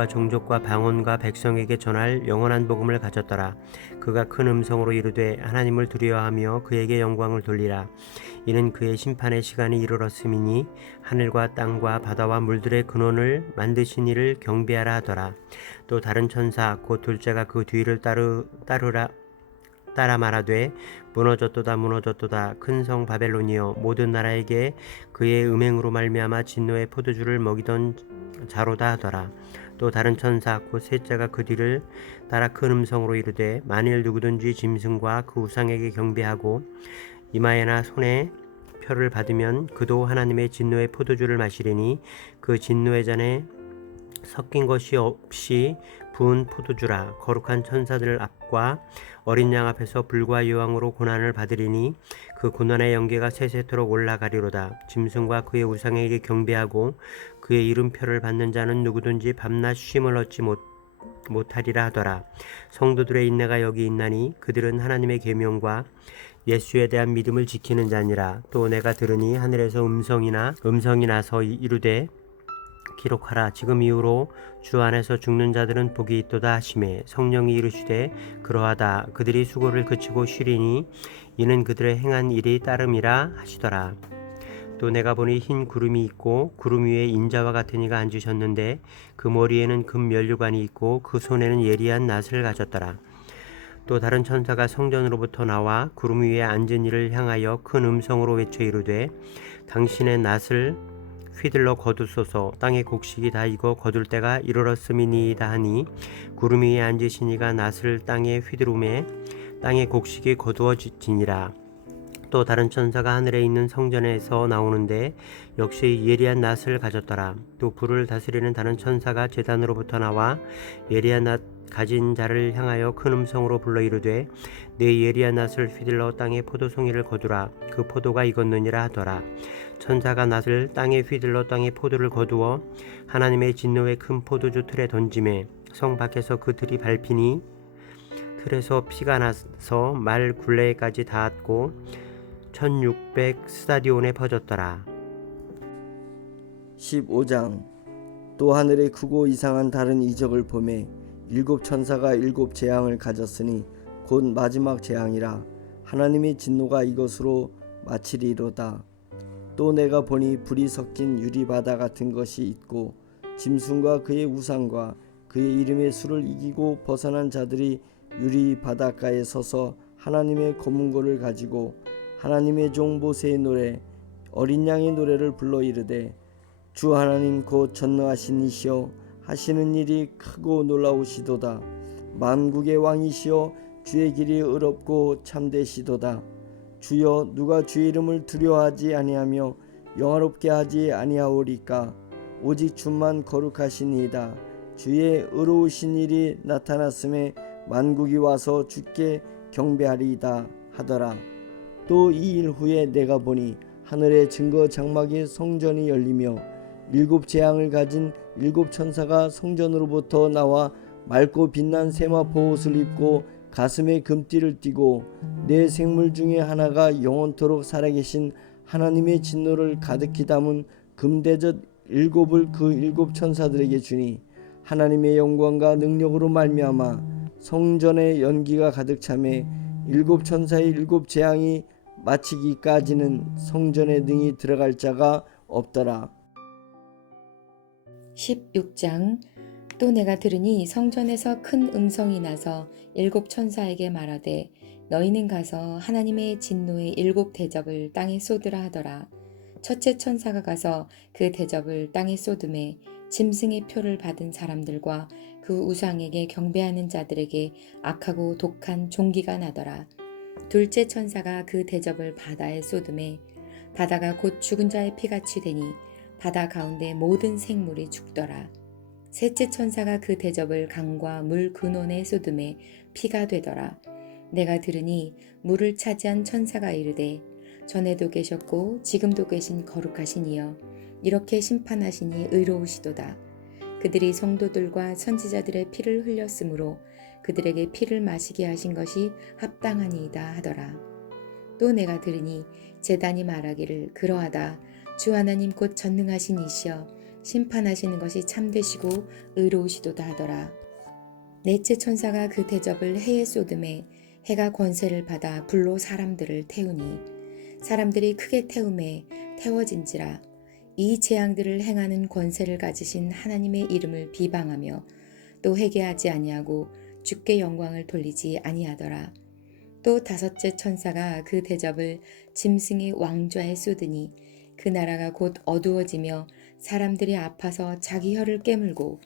종족과 방언과 백성에게 전할 영원한 복음을 가졌더라. 그가 큰 음성으로 이르되 하나님을 두려워하며 그에게 영광을 돌리라. 이는 그의 심판의 시간이 이르렀음이니 하늘과 땅과 바다와 물들의 근원을 만드신 이를 경배하라 하더라. 또 다른 천사 곧 둘째가 그 뒤를 따라 말하되 무너졌도다 큰 성 바벨론이여 모든 나라에게 그의 음행으로 말미암아 진노의 포도주를 먹이던 자로다 하더라. 또 다른 천사 곧 셋째가 그 뒤를 따라 큰 음성으로 이르되 만일 누구든지 짐승과 그 우상에게 경배하고 이마에나 손에 표를 받으면 그도 하나님의 진노의 포도주를 마시리니 그 진노의 잔에 섞인 것이 없이 부은 포도주라. 거룩한 천사들 앞과 어린 양 앞에서 불과 유황으로 고난을 받으리니 그 고난의 연기가 세세토록 올라가리로다. 짐승과 그의 우상에게 경배하고 그의 이름표를 받는 자는 누구든지 밤낮 쉼을 얻지 못하리라 하더라. 성도들의 인내가 여기 있나니 그들은 하나님의 계명과 예수에 대한 믿음을 지키는 자니라. 또 내가 들으니 하늘에서 음성이 나서 이르되 기록하라. 지금 이후로 주 안에서 죽는 자들은 복이 있도다 하시매 성령이 이르시되 그러하다. 그들이 수고를 그치고 쉬리니 이는 그들의 행한 일이 따름이라 하시더라. 또 내가 보니 흰 구름이 있고 구름 위에 인자와 같은 이가 앉으셨는데 그 머리에는 금 면류관이 있고 그 손에는 예리한 낫을 가졌더라. 또 다른 천사가 성전으로부터 나와 구름 위에 앉은 이를 향하여 큰 음성으로 외쳐 이르되 당신의 낫을 휘둘러 거두소서. 땅의 곡식이 다 익어 거둘 때가 이르렀음이니이다 하니 구름 위에 앉으신 이가 낫을 땅에 휘두르매 땅의 곡식이 거두어지니라. 또 다른 천사가 하늘에 있는 성전에서 나오는데 역시 예리한 낫을 가졌더라. 또 불을 다스리는 다른 천사가 제단으로부터 나와 예리한 낫 가진 자를 향하여 큰 음성으로 불러 이르되 내 예리한 낫을 휘둘러 땅에 포도송이를 거두라. 그 포도가 익었느니라 하더라. 천사가 낫을 땅에 휘둘러 땅에 포도를 거두어 하나님의 진노의 큰 포도주 틀에 던지매 성 밖에서 그 틀이 밟히니 틀에서 피가 나서 말 굴레까지 닿았고 1600 스타디온에 퍼졌더라. 15장. 또 하늘에 크고 이상한 다른 이적을 보매 일곱 천사가 일곱 재앙을 가졌으니 곧 마지막 재앙이라. 하나님의 진노가 이것으로 마치리로다. 또 내가 보니 불이 섞인 유리바다 같은 것이 있고 짐승과 그의 우상과 그의 이름의 수를 이기고 벗어난 자들이 유리 바닷가에 서서 하나님의 검은고를 가지고 하나님의 종 모세의 노래 어린 양의 노래를 불러 이르되 주 하나님 곧 전능하신 이시여 하시는 일이 크고 놀라우시도다. 만국의 왕이시여 주의 길이 의롭고 참되시도다. 주여 누가 주의 이름을 두려워하지 아니하며 영화롭게 하지 아니하오리까. 오직 주만 거룩하시니이다. 주의 의로우신 일이 나타났음에 만국이 와서 주께 경배하리이다 하더라. 또 이 일 후에 내가 보니 하늘의 증거 장막의 성전이 열리며 일곱 재앙을 가진 일곱 천사가 성전으로부터 나와 맑고 빛난 세마포 옷을 입고 가슴에 금띠를 띠고 네 생물 중에 하나가 영원토록 살아계신 하나님의 진노를 가득히 담은 금대접 일곱을 그 일곱 천사들에게 주니 하나님의 영광과 능력으로 말미암아 성전에 연기가 가득 차매 일곱 천사의 일곱 재앙이 마치기까지는 성전에 능히 들어갈 자가 없더라. 16장. 또 내가 들으니 성전에서 큰 음성이 나서 일곱 천사에게 말하되 너희는 가서 하나님의 진노의 일곱 대접을 땅에 쏟으라 하더라. 첫째 천사가 가서 그 대접을 땅에 쏟음에 짐승의 표를 받은 사람들과 그 우상에게 경배하는 자들에게 악하고 독한 종기가 나더라. 둘째 천사가 그 대접을 바다에 쏟음에 바다가 곧 죽은 자의 피같이 되니 바다 가운데 모든 생물이 죽더라. 셋째 천사가 그 대접을 강과 물 근원에 쏟음에 피가 되더라. 내가 들으니 물을 차지한 천사가 이르되 전에도 계셨고 지금도 계신 거룩하신 이여 이렇게 심판하시니 의로우시도다. 그들이 성도들과 선지자들의 피를 흘렸으므로 그들에게 피를 마시게 하신 것이 합당하니이다 하더라. 또 내가 들으니 제단이 말하기를 그러하다. 주 하나님 곧 전능하신 이시여 심판하시는 것이 참되시고 의로우시도다 하더라. 넷째 천사가 그 대접을 해에 쏟음에 해가 권세를 받아 불로 사람들을 태우니 사람들이 크게 태움에 태워진지라. 이 재앙들을 행하는 권세를 가지신 하나님의 이름을 비방하며 또 회개하지 아니하고 주께 영광을 돌리지 아니하더라. 또 다섯째 천사가 그 대접을 짐승의 왕좌에 쏟으니 그 나라가 곧 어두워지며 사람들이 아파서 자기 혀를 깨물고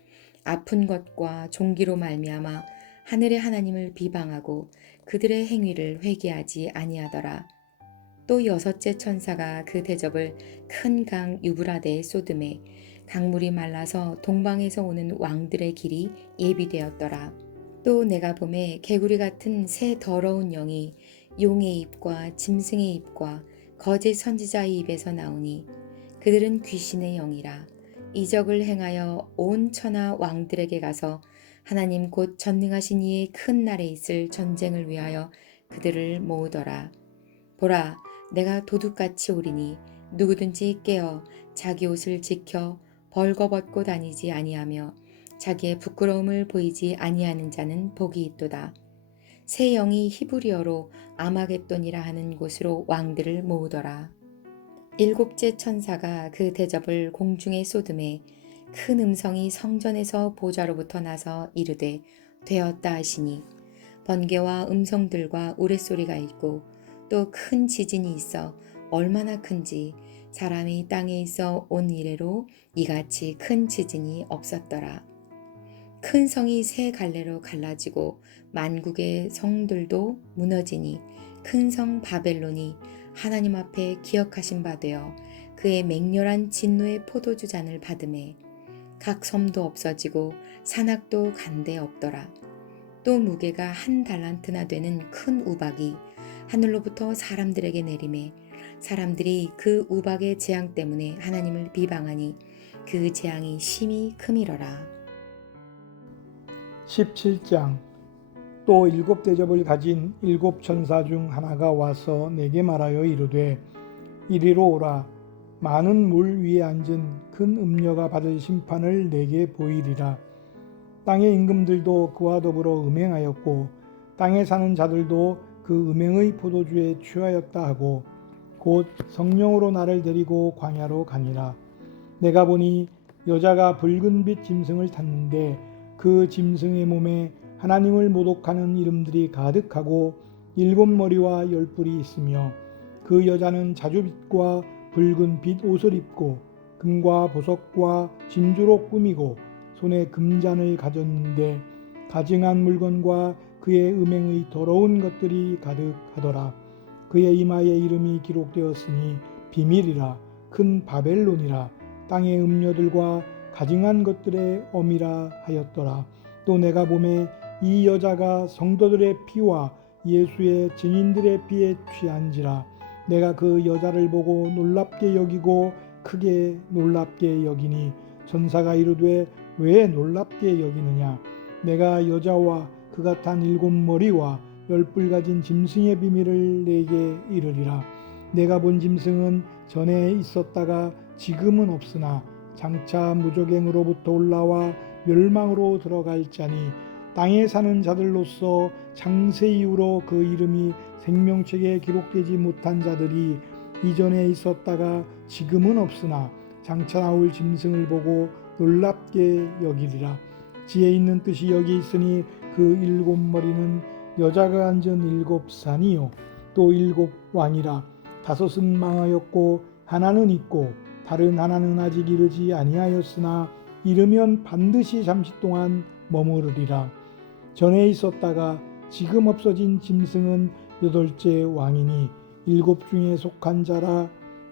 아픈 것과 종기로 말미암아 하늘의 하나님을 비방하고 그들의 행위를 회개하지 아니하더라. 또 여섯째 천사가 그 대접을 큰 강 유브라데에 쏟음에 강물이 말라서 동방에서 오는 왕들의 길이 예비되었더라. 또 내가 보매 개구리 같은 새 더러운 영이 용의 입과 짐승의 입과 거짓 선지자의 입에서 나오니 그들은 귀신의 영이라. 이적을 행하여 온 천하 왕들에게 가서 하나님 곧 전능하신 이의 큰 날에 있을 전쟁을 위하여 그들을 모으더라. 보라, 내가 도둑같이 오리니 누구든지 깨어 자기 옷을 지켜 벌거벗고 다니지 아니하며 자기의 부끄러움을 보이지 아니하는 자는 복이 있도다. 새 영이 히브리어로 아마겟돈이라 하는 곳으로 왕들을 모으더라. 일곱째 천사가 그 대접을 공중에 쏟음에 큰 음성이 성전에서 보좌로부터 나서 이르되 되었다 하시니 번개와 음성들과 우레소리가 있고 또 큰 지진이 있어 얼마나 큰지 사람이 땅에 있어 온 이래로 이같이 큰 지진이 없었더라. 큰 성이 세 갈래로 갈라지고 만국의 성들도 무너지니 큰 성 바벨론이 하나님 앞에 기억하신 바 되어 그의 맹렬한 진노의 포도주 잔을 받음에 각 섬도 없어지고 산악도 간데 없더라. 또 무게가 한 달란트나 되는 큰 우박이 하늘로부터 사람들에게 내림에 사람들이 그 우박의 재앙 때문에 하나님을 비방하니 그 재앙이 심히 크미러라. 17장. 또 일곱 대접을 가진 일곱 천사 중 하나가 와서 내게 말하여 이르되 이리로 오라. 많은 물 위에 앉은 큰 음녀가 받을 심판을 내게 보이리라. 땅의 임금들도 그와 더불어 음행하였고 땅에 사는 자들도 그 음행의 포도주에 취하였다 하고 곧 성령으로 나를 데리고 광야로 가니라. 내가 보니 여자가 붉은 빛 짐승을 탔는데 그 짐승의 몸에 하나님을 모독하는 이름들이 가득하고 7머리와 10뿔이 있으며 그 여자는 자주빛과 붉은 빛 옷을 입고 금과 보석과 진주로 꾸미고 손에 금잔을 가졌는데 가증한 물건과 그의 음행의 더러운 것들이 가득하더라. 그의 이마에 이름이 기록되었으니 비밀이라 큰 바벨론이라 땅의 음녀들과 가증한 것들의 어미라 하였더라. 또 내가 보매 이 여자가 성도들의 피와 예수의 증인들의 피에 취한지라. 내가 그 여자를 보고 놀랍게 여기고 크게 놀랍게 여기니 천사가 이르되 왜 놀랍게 여기느냐. 내가 여자와 그가 탄 7머리와 10뿔 가진 짐승의 비밀을 내게 이르리라. 내가 본 짐승은 전에 있었다가 지금은 없으나 장차 무저갱으로부터 올라와 멸망으로 들어갈 자니 땅에 사는 자들로서 장세 이후로 그 이름이 생명책에 기록되지 못한 자들이 이전에 있었다가 지금은 없으나 장차 나올 짐승을 보고 놀랍게 여기리라. 지혜 있는 뜻이 여기 있으니 그 7머리는 여자가 앉은 7산이요 또 7왕이라. 5은 망하였고 하나는 있고 다른 하나는 아직 이르지 아니하였으나 이르면 반드시 잠시 동안 머무르리라. 전에 있었다가 지금 없어진 짐승은 8째 왕이니 7 중에 속한 자라.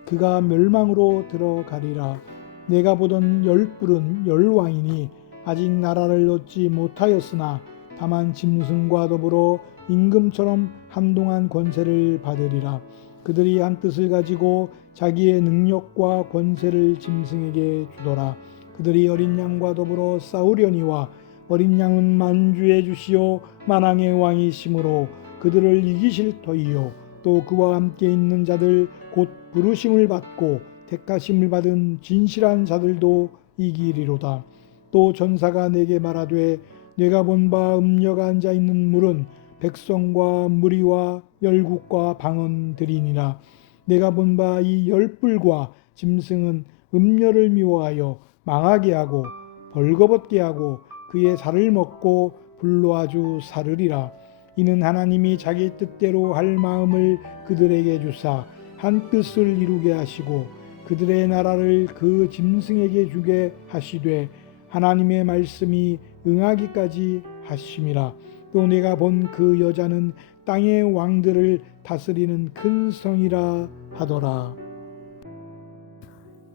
그가 멸망으로 들어가리라. 내가 보던 10뿔은 10왕이니 아직 나라를 얻지 못하였으나 다만 짐승과 더불어 임금처럼 한동안 권세를 받으리라. 그들이 한 뜻을 가지고 자기의 능력과 권세를 짐승에게 주더라. 그들이 어린 양과 더불어 싸우려니와 어린 양은 만주의 주시오 만왕의 왕이시므로 그들을 이기실 터이요. 또 그와 함께 있는 자들 곧 부르심을 받고 택하심을 받은 진실한 자들도 이기리로다. 또 전사가 내게 말하되 내가 본 바 음녀가 앉아 있는 물은 백성과 무리와 열국과 방언들이니라. 내가 본 바 이 열불과 짐승은 음녀를 미워하여 망하게 하고 벌거벗게 하고 그의 살을 먹고 불로 아주 사르리라. 이는 하나님이 자기 뜻대로 할 마음을 그들에게 주사 한 뜻을 이루게 하시고 그들의 나라를 그 짐승에게 주게 하시되 하나님의 말씀이 응하기까지 하심이라. 또 내가 본 그 여자는 땅의 왕들을 다스리는 큰 성이라 하더라.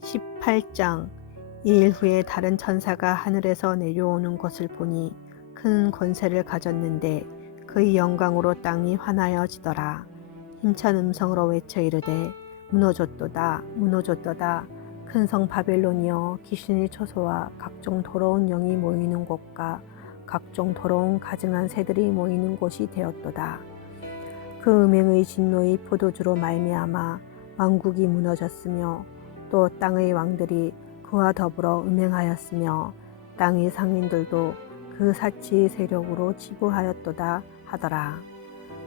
18장. 이일 후에 다른 천사가 하늘에서 내려오는 것을 보니 큰 권세를 가졌는데 그의 영광으로 땅이 환하여지더라. 힘찬 음성으로 외쳐 이르되 무너졌도다 무너졌도다. 큰 성 바벨론이여 귀신의 처소와 각종 더러운 영이 모이는 곳과 각종 더러운 가증한 새들이 모이는 곳이 되었도다. 그 음행의 진노의 포도주로 말미암아 왕국이 무너졌으며 또 땅의 왕들이 그와 더불어 음행하였으며 땅의 상인들도 그 사치의 세력으로 치부하였도다 하더라.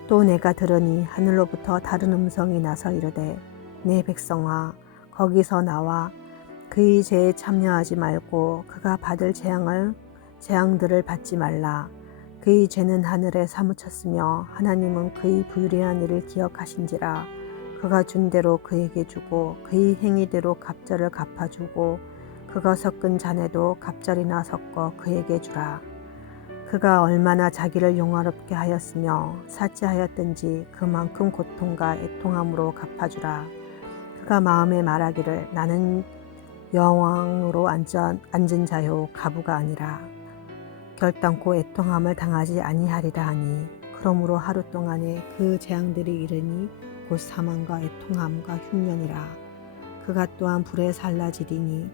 또 내가 들으니 하늘로부터 다른 음성이 나서 이르되 내 백성아 거기서 나와 그의 죄에 참여하지 말고 그가 받을 재앙들을 받지 말라. 그의 죄는 하늘에 사무쳤으며 하나님은 그의 불의한 일을 기억하신지라. 그가 준 대로 그에게 주고 그의 행위대로 갑절을 갚아주고 그가 섞은 잔에도 갑절이나 섞어 그에게 주라. 그가 얼마나 자기를 용화롭게 하였으며 사치하였든지 그만큼 고통과 애통함으로 갚아주라. 그가 마음에 말하기를 나는 영왕으로 앉은 자요 가부가 아니라 결단코 애통함을 당하지 아니하리라 하니 그러므로 하루 동안에 그 재앙들이 이르니 곧 사망과 애통함과 흉년이라. 그가 또한 불에 살라지리니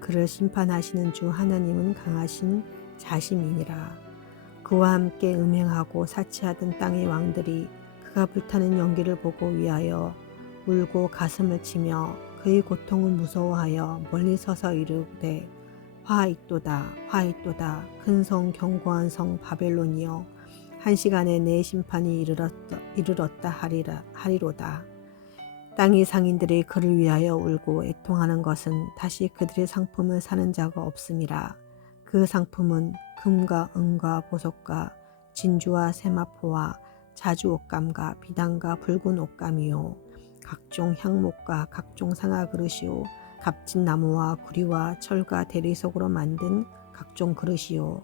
그를 심판하시는 주 하나님은 강하신 자심이니라. 그와 함께 음행하고 사치하던 땅의 왕들이 그가 불타는 연기를 보고 위하여 울고 가슴을 치며 그의 고통을 무서워하여 멀리 서서 이르되 화 있도다 화 있도다. 큰 성 견고한 성 바벨론이여 한 시간에 내 심판이 이르렀다 하리로다. 땅의 상인들이 그를 위하여 울고 애통하는 것은 다시 그들의 상품을 사는 자가 없음이라. 그 상품은 금과 은과 보석과 진주와 세마포와 자주 옷감과 비단과 붉은 옷감이요 각종 향목과 각종 상아 그릇이요 값진 나무와 구리와 철과 대리석으로 만든 각종 그릇이요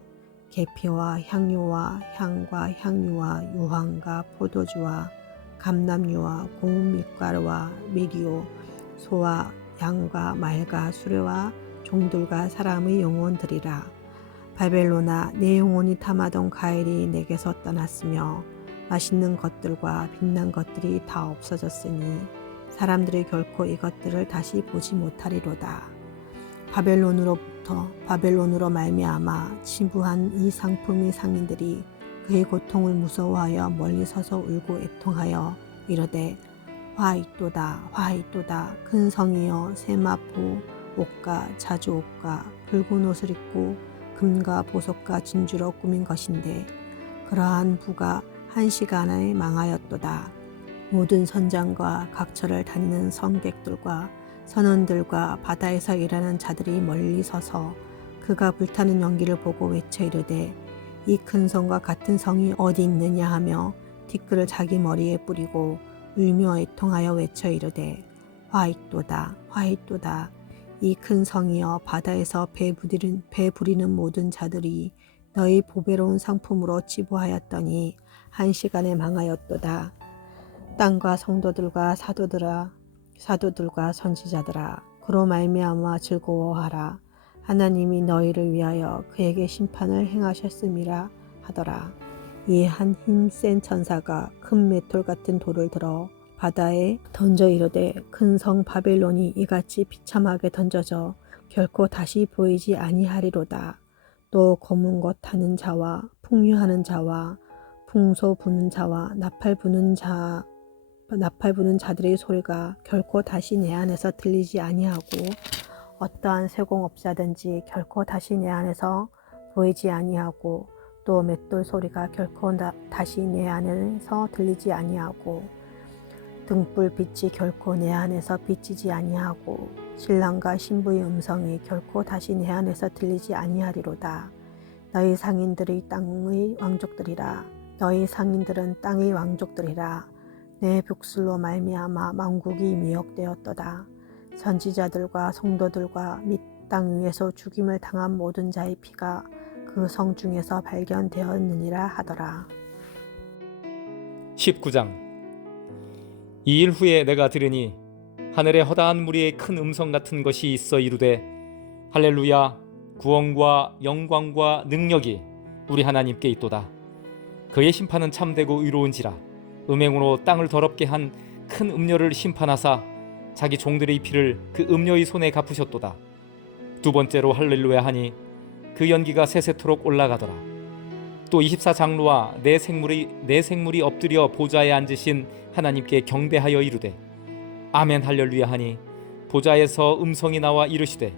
계피와 향료와 향과 향유와 유황과 포도주와 감람유와 고운 밀가루와 밀이요 소와 양과 말과 수레와 종들과 사람의 영혼들이라. 바벨론아 내 영혼이 탐하던 과일이 내게서 떠났으며 맛있는 것들과 빛난 것들이 다 없어졌으니 사람들이 결코 이것들을 다시 보지 못하리로다. 바벨론으로 말미암아 치부한 이 상품의 상인들이 그의 고통을 무서워하여 멀리 서서 울고 애통하여 이르되 화 있도다 화 있도다. 큰 성이여 세마포 옷과 자주 옷과 붉은 옷을 입고 금과 보석과 진주로 꾸민 것인데 그러한 부가 한 시간에 망하였도다. 모든 선장과 각처를 다니는 성객들과 선원들과 바다에서 일하는 자들이 멀리 서서 그가 불타는 연기를 보고 외쳐 이르되 이 큰 성과 같은 성이 어디 있느냐 하며 티끌을 자기 머리에 뿌리고 울며 애통하여 외쳐 이르되 화 있도다 화 있도다. 이 큰 성이여 바다에서 배 부리는 모든 자들이 너희 보배로운 상품으로 치부하였더니 한 시간에 망하였도다. 땅과 성도들과 사도들과 선지자들아 그로 말미암아 즐거워하라. 하나님이 너희를 위하여 그에게 심판을 행하셨음이라 하더라. 이에 한 힘센 천사가 큰 맷돌 같은 돌을 들어 바다에 던져 이르되 큰 성 바벨론이 이같이 비참하게 던져져 결코 다시 보이지 아니하리로다. 또 검은 것 타는 자와 풍류하는 자와 풍소 부는 자와 나팔 부는 자들의 소리가 결코 다시 내 안에서 들리지 아니하고 어떠한 세공업자든지 결코 다시 내 안에서 보이지 아니하고 또 맷돌 소리가 결코 다시 내 안에서 들리지 아니하고 등불 빛이 결코 내 안에서 비치지 아니하고 신랑과 신부의 음성이 결코 다시 내 안에서 들리지 아니하리로다. 너희 상인들의 땅의 왕족들이라. 너희 상인들은 땅의 왕족들이라. 내 복술로 말미암아 만국이 미혹되었도다. 선지자들과 성도들과 및 땅 위에서 죽임을 당한 모든 자의 피가 그 성 중에서 발견되었느니라 하더라. 19장. 이 일 후에 내가 들으니 하늘에 허다한 무리의 큰 음성 같은 것이 있어 이르되 할렐루야, 구원과 영광과 능력이 우리 하나님께 있도다. 그의 심판은 참되고 의로운지라. 음행으로 땅을 더럽게 한 큰 음녀를 심판하사 자기 종들의 피를 그 음녀의 손에 갚으셨도다. 두 번째로 할렐루야 하니 그 연기가 세세토록 올라가더라. 또 24장로와 네 생물이 엎드려 보좌에 앉으신 하나님께 경배하여 이르되 아멘 할렐루야 하니 보좌에서 음성이 나와 이르시되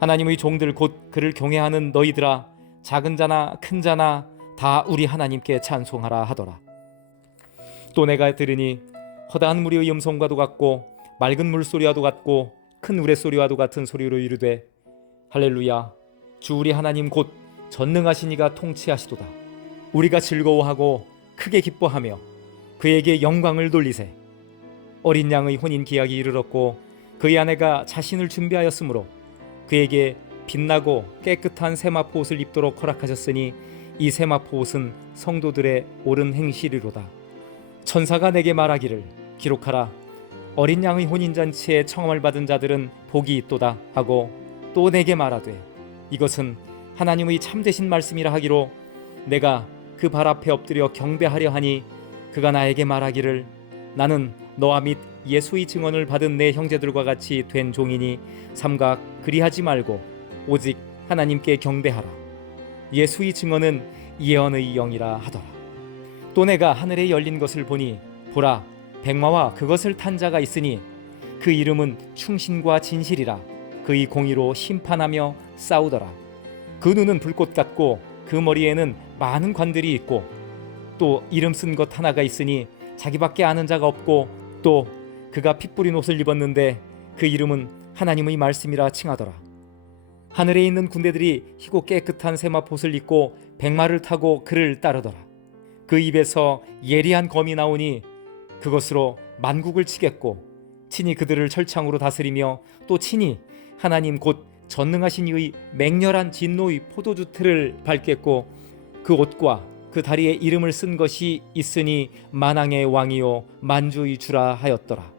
하나님의 종들 곧 그를 경외하는 너희들아, 작은 자나 큰 자나 다 우리 하나님께 찬송하라 하더라. 또 내가 들으니 허다한 무리의 음성과도 같고 맑은 물소리와도 같고 큰 우레소리와도 같은 소리로 이르되 할렐루야, 주 우리 하나님 곧 전능하신 이가 통치하시도다. 우리가 즐거워하고 크게 기뻐하며 그에게 영광을 돌리세. 어린 양의 혼인 기약이 이르렀고 그의 아내가 자신을 준비하였으므로 그에게 빛나고 깨끗한 세마포 옷을 입도록 허락하셨으니 이 세마포 옷은 성도들의 옳은 행실이로다. 천사가 내게 말하기를 기록하라. 어린 양의 혼인잔치에 청함을 받은 자들은 복이 있도다 하고 또 내게 말하되 이것은 하나님의 참되신 말씀이라 하기로 내가 그 발 앞에 엎드려 경배하려 하니 그가 나에게 말하기를 나는 너와 및 예수의 증언을 받은 내 형제들과 같이 된 종이니 삼가 그리하지 말고 오직 하나님께 경배하라. 예수의 증언은 예언의 영이라 하더라. 또 내가 하늘에 열린 것을 보니 보라, 백마와 그것을 탄 자가 있으니 그 이름은 충신과 진실이라. 그의 공의로 심판하며 싸우더라. 그 눈은 불꽃 같고 그 머리에는 많은 관들이 있고 또 이름 쓴 것 하나가 있으니 자기밖에 아는 자가 없고 또 그가 피 뿌린 옷을 입었는데 그 이름은 하나님의 말씀이라 칭하더라. 하늘에 있는 군대들이 희고 깨끗한 세마포옷을 입고 백마를 타고 그를 따르더라. 그 입에서 예리한 검이 나오니 그것으로 만국을 치겠고 친히 그들을 철창으로 다스리며 또 친히 하나님 곧 전능하신 이의 맹렬한 진노의 포도주 틀을 밟겠고 그 옷과 그 다리에 이름을 쓴 것이 있으니 만왕의 왕이요 만주의 주라 하였더라.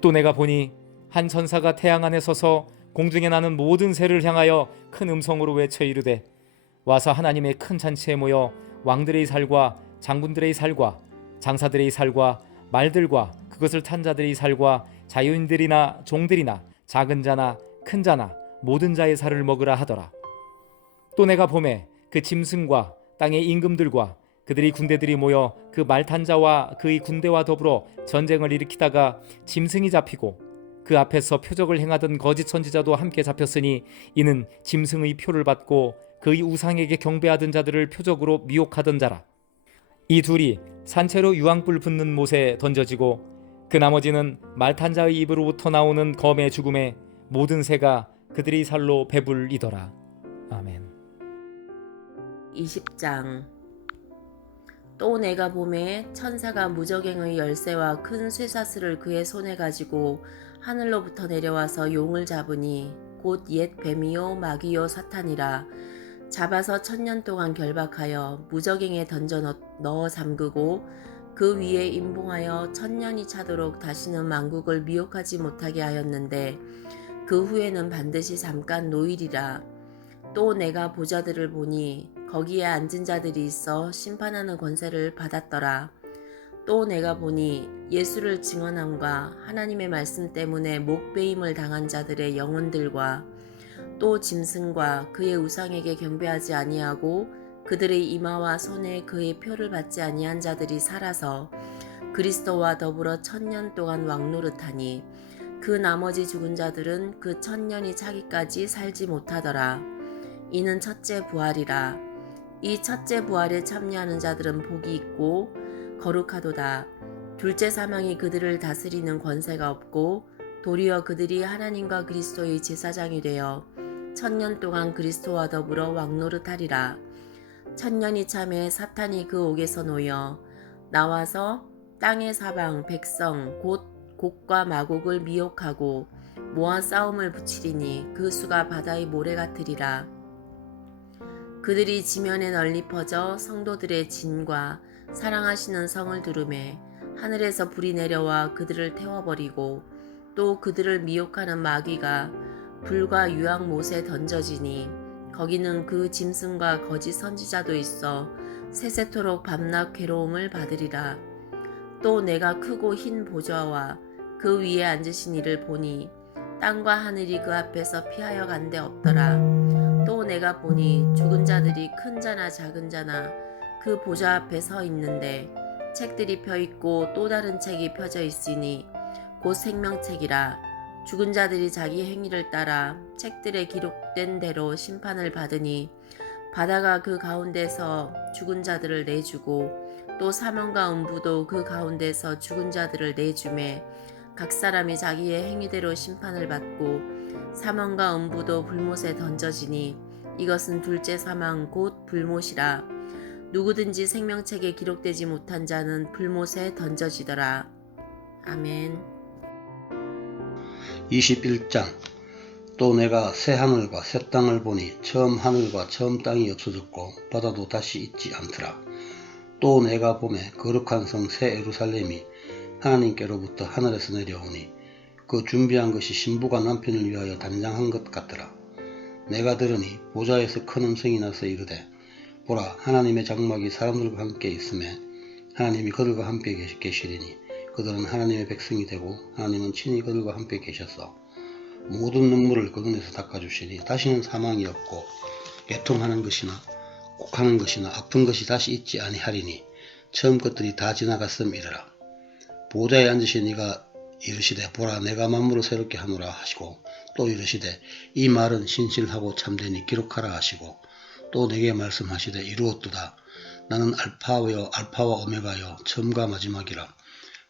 또 내가 보니 한 천사가 태양 안에 서서 공중에 나는 모든 새를 향하여 큰 음성으로 외쳐 이르되 와서 하나님의 큰 잔치에 모여 왕들의 살과 장군들의 살과 장사들의 살과 말들과 그것을 탄 자들의 살과 자유인들이나 종들이나 작은 자나 큰 자나 모든 자의 살을 먹으라 하더라. 또 내가 보매 그 짐승과 땅의 임금들과 그들의 군대들이 모여 그 말 탄 자와 그의 군대와 더불어 전쟁을 일으키다가 짐승이 잡히고 그 앞에서 표적을 행하던 거짓 선지자도 함께 잡혔으니 이는 짐승의 표를 받고 그의 우상에게 경배하던 자들을 표적으로 미혹하던 자라. 이 둘이 산채로 유황불 붙는 못에 던져지고 그 나머지는 말 탄 자의 입으로부터 나오는 검의 죽음에 모든 새가 그들의 살로 배불리더라. 아멘. 20장. 또 내가 보매 천사가 무저갱의 열쇠와 큰 쇠사슬을 그의 손에 가지고 하늘로부터 내려와서 용을 잡으니 곧 옛 뱀이요 마귀요 사탄이라. 잡아서 1000년 동안 결박하여 무저갱에 던져 넣어 잠그고 그 위에 임봉하여 1000년이 차도록 다시는 만국을 미혹하지 못하게 하였는데 그 후에는 반드시 잠깐 노일이라. 또 내가 보좌들을 보니 거기에 앉은 자들이 있어 심판하는 권세를 받았더라. 또 내가 보니 예수를 증언함과 하나님의 말씀 때문에 목베임을 당한 자들의 영혼들과 또 짐승과 그의 우상에게 경배하지 아니하고 그들의 이마와 손에 그의 표를 받지 아니한 자들이 살아서 그리스도와 더불어 1000년 동안 왕노릇하니 그 나머지 죽은 자들은 그 1000년이 차기까지 살지 못하더라. 이는 첫째 부활이라. 이 첫째 부활에 참여하는 자들은 복이 있고 거룩하도다. 둘째 사망이 그들을 다스리는 권세가 없고 도리어 그들이 하나님과 그리스도의 제사장이 되어 1000년 동안 그리스도와 더불어 왕노릇하리라. 1000년이 참에 사탄이 그 옥에서 놓여 나와서 땅의 사방 백성 곧 곡과 마곡을 미혹하고 모아 싸움을 붙이리니 그 수가 바다의 모래 같으리라. 그들이 지면에 널리 퍼져 성도들의 진과 사랑하시는 성을 두르매 하늘에서 불이 내려와 그들을 태워버리고 또 그들을 미혹하는 마귀가 불과 유황못에 던져지니 거기는 그 짐승과 거짓 선지자도 있어 세세토록 밤낮 괴로움을 받으리라. 또 내가 크고 흰 보좌와 그 위에 앉으신 이를 보니 땅과 하늘이 그 앞에서 피하여 간 데 없더라. 또 내가 보니 죽은 자들이 큰 자나 작은 자나 그 보좌 앞에 서 있는데 책들이 펴 있고 또 다른 책이 펴져 있으니 곧 생명책이라. 죽은 자들이 자기 행위를 따라 책들에 기록된 대로 심판을 받으니 바다가 그 가운데서 죽은 자들을 내주고 또 사망과 음부도 그 가운데서 죽은 자들을 내주매 각 사람이 자기의 행위대로 심판을 받고 사망과 음부도 불못에 던져지니 이것은 둘째 사망 곧 불못이라. 누구든지 생명책에 기록되지 못한 자는 불못에 던져지더라. 아멘. 21장. 또 내가 새 하늘과 새 땅을 보니 처음 하늘과 처음 땅이 없어졌고 바다도 다시 있지 않더라. 또 내가 보매 거룩한 성 새 예루살렘이 하나님께로부터 하늘에서 내려오니 그 준비한 것이 신부가 남편을 위하여 단장한 것 같더라. 내가 들으니 보좌에서 큰 음성이 나서 이르되 보라, 하나님의 장막이 사람들과 함께 있음에 하나님이 그들과 함께 계시리니 그들은 하나님의 백성이 되고 하나님은 친히 그들과 함께 계셔서 모든 눈물을 그 눈에서 닦아주시니 다시는 사망이 없고 애통하는 것이나 곡하는 것이나 아픈 것이 다시 있지 아니하리니 처음 것들이 다 지나갔음이르라. 보좌에 앉으신 이가 이르시되 보라, 내가 만물을 새롭게 하노라 하시고 또 이르시되 이 말은 신실하고 참되니 기록하라 하시고 또 내게 말씀하시되 이루었도다. 나는 알파와 오메가여 처음과 마지막이라.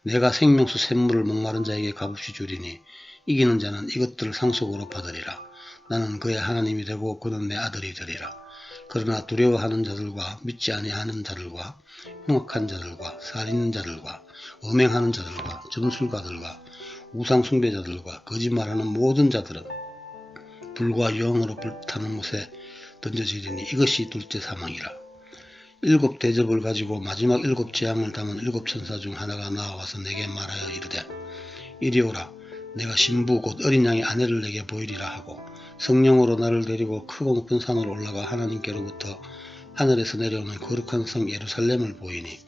내가 생명수 샘물을 목마른 자에게 값없이 주리니 이기는 자는 이것들을 상속으로 받으리라. 나는 그의 하나님이 되고 그는 내 아들이 되리라. 그러나 두려워하는 자들과 믿지 아니하는 자들과 흉악한 자들과 살인하는 자들과 음행하는 자들과 점술가들과 우상 숭배자들과 거짓말하는 모든 자들은 불과 유황으로 불타는 못에 던져지리니 이것이 둘째 사망이라. 7 대접을 가지고 마지막 7 재앙을 담은 7 천사 중 하나가 나와서 내게 말하여 이르되 이리 오라. 내가 신부 곧 어린 양의 아내를 내게 보이리라 하고 성령으로 나를 데리고 크고 높은 산으로 올라가 하나님께로부터 하늘에서 내려오는 거룩한 성 예루살렘을 보이니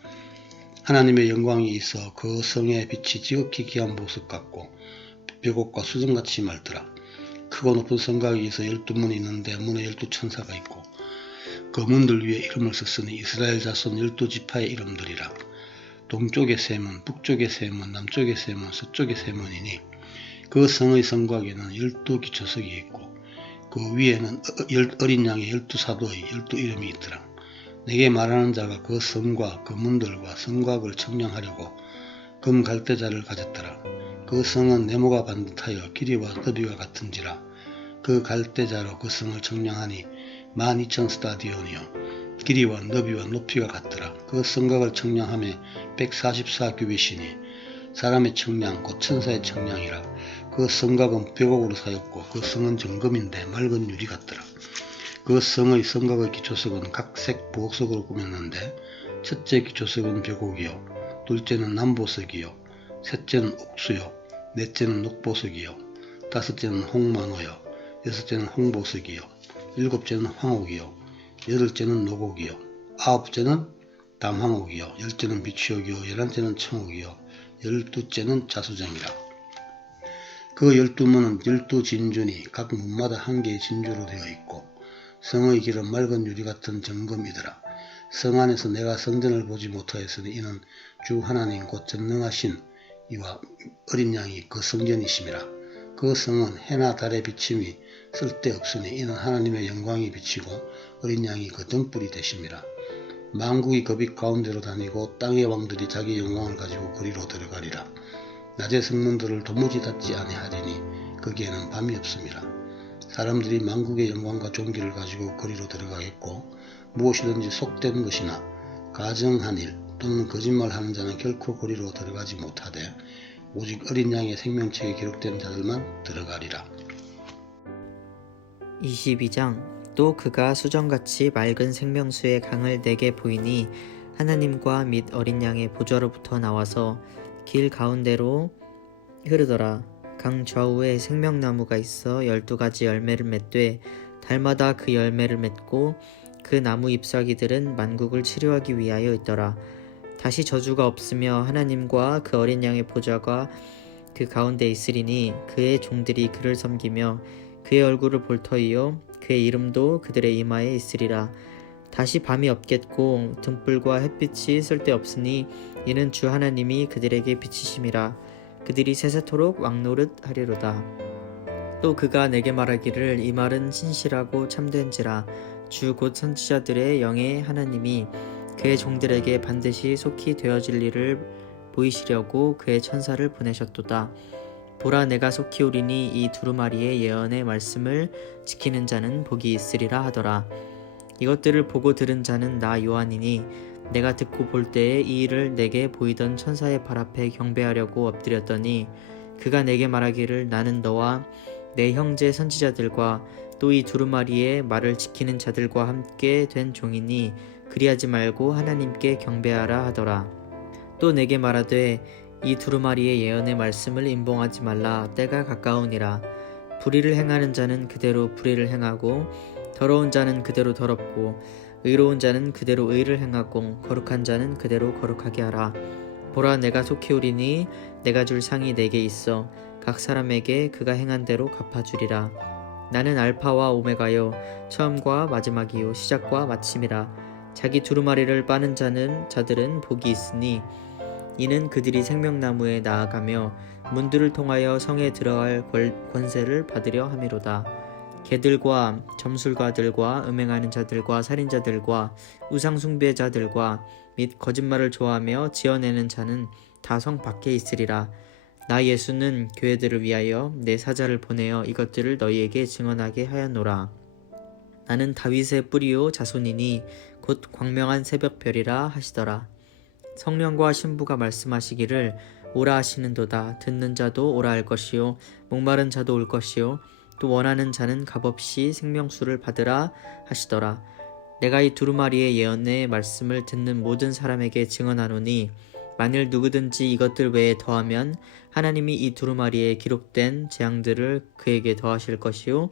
하나님의 영광이 있어 그 성의 빛이 지극히 귀한 보석 같고 벽옥과 수정같이 맑더라. 크고 높은 성곽이 있어 12문이 있는데 문에 12천사가 있고 그 문들 위에 이름을 썼으니 이스라엘 자손 12지파의 이름들이라. 동쪽의 세 문, 북쪽의 세 문, 남쪽의 세 문, 서쪽의 세 문이니 그 성의 성곽에는 12기초석이 있고 그 위에는 어린 양의 12사도의 12이름이 있더라. 내게 말하는 자가 그 성과 그 문들과 성곽을 청량하려고 금 갈대자를 가졌더라. 그 성은 네모가 반듯하여 길이와 너비와 같은지라. 그 갈대자로 그 성을 청량하니 12,000 스타디온이요 길이와 너비와 높이가 같더라. 그 성곽을 청량함에 144규빗이니 사람의 청량 곧 천사의 청량이라. 그 성곽은 벽옥으로 사였고 그 성은 정금인데 맑은 유리 같더라. 그 성의 성곽의 기초석은 각색 보석으로 꾸몄는데 첫째 기초석은 벽옥이요 둘째는 남보석이요 셋째는 옥수요 넷째는 녹보석이요 다섯째는 홍만호요 여섯째는 홍보석이요 일곱째는 황옥이요 8째는 노곡이요, 9째는 담황옥이요, 10째는 비취옥이요, 11째는 청옥이요, 12째는 자수정이라. 그 12문은 12진주니 각 문마다 한 개의 진주로 되어 있고 성의 길은 맑은 유리 같은 정금이더라. 성 안에서 내가 성전을 보지 못하였으니 이는 주 하나님 곧 전능하신 이와 어린 양이 그 성전이심이라. 그 성은 해나 달의 비침이 쓸데없으니 이는 하나님의 영광이 비치고 어린 양이 그 등불이 되심이라. 만국이 그 빛 가운데로 다니고 땅의 왕들이 자기 영광을 가지고 거리로 들어가리라. 낮의 성문들을 도무지 닫지 아니하리니 거기에는 밤이 없음이라. 사람들이 만국의 영광과 존귀를 가지고 거리로 들어가겠고 무엇이든지 속된 것이나 가정한 일 또는 거짓말하는 자는 결코 거리로 들어가지 못하되 오직 어린 양의 생명책에 기록된 자들만 들어가리라. 22장. 또 그가 수정같이 맑은 생명수의 강을 내게 보이니 하나님과 및 어린 양의 보좌로부터 나와서 길 가운데로 흐르더라. 강 좌우에 생명나무가 있어 12가지 열매를 맺되 달마다 그 열매를 맺고 그 나무 잎사귀들은 만국을 치료하기 위하여 있더라. 다시 저주가 없으며 하나님과 그 어린 양의 보좌가 그 가운데 있으리니 그의 종들이 그를 섬기며 그의 얼굴을 볼 터이요 그의 이름도 그들의 이마에 있으리라. 다시 밤이 없겠고 등불과 햇빛이 쓸데없으니 이는 주 하나님이 그들에게 비치심이라. 그들이 세세토록 왕노릇 하리로다. 또 그가 내게 말하기를 이 말은 신실하고 참된지라. 주 곧 선지자들의 영의 하나님이 그의 종들에게 반드시 속히 되어질 일을 보이시려고 그의 천사를 보내셨도다. 보라, 내가 속히 오리니 이 두루마리의 예언의 말씀을 지키는 자는 복이 있으리라 하더라. 이것들을 보고 들은 자는 나 요한이니 내가 듣고 볼 때에 이 일을 내게 보이던 천사의 발 앞에 경배하려고 엎드렸더니 그가 내게 말하기를 나는 너와 내 형제 선지자들과 또 이 두루마리의 말을 지키는 자들과 함께 된 종이니 그리하지 말고 하나님께 경배하라 하더라. 또 내게 말하되 이 두루마리의 예언의 말씀을 임봉하지 말라. 때가 가까우니라. 불의를 행하는 자는 그대로 불의를 행하고 더러운 자는 그대로 더럽고 의로운 자는 그대로 의를 행하고 거룩한 자는 그대로 거룩하게 하라. 보라, 내가 속히 오리니 내가 줄 상이 내게 있어 각 사람에게 그가 행한 대로 갚아주리라. 나는 알파와 오메가요 처음과 마지막이요 시작과 마침이라. 자기 두루마리를 빠는 자들은 복이 있으니 이는 그들이 생명나무에 나아가며 문들을 통하여 성에 들어갈 권세를 받으려 함이로다. 개들과 점술가들과 음행하는 자들과 살인자들과 우상숭배자들과 및 거짓말을 좋아하며 지어내는 자는 다 성 밖에 있으리라. 나 예수는 교회들을 위하여 내 사자를 보내어 이것들을 너희에게 증언하게 하였노라. 나는 다윗의 뿌리요 자손이니 곧 광명한 새벽별이라 하시더라. 성령과 신부가 말씀하시기를 오라 하시는도다. 듣는 자도 오라 할 것이요 목마른 자도 올 것이요 또 원하는 자는 값없이 생명수를 받으라 하시더라. 내가 이 두루마리의 예언의 말씀을 듣는 모든 사람에게 증언하노니 만일 누구든지 이것들 외에 더하면 하나님이 이 두루마리에 기록된 재앙들을 그에게 더하실 것이요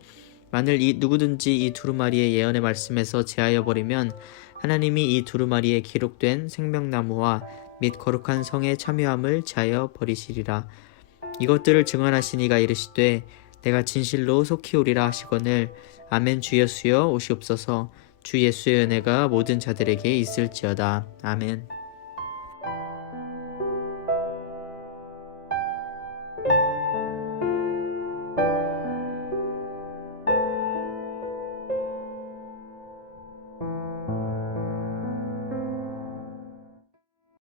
만일 누구든지 이 두루마리의 예언의 말씀에서 제하여 버리면 하나님이 이 두루마리에 기록된 생명나무와 및 거룩한 성의 참여함을 제하여 버리시리라. 이것들을 증언하시니가 이르시되 내가 진실로 속히 오리라 하시거늘 아멘. 주 예수여 오시옵소서. 주 예수의 은혜가 모든 자들에게 있을지어다. 아멘.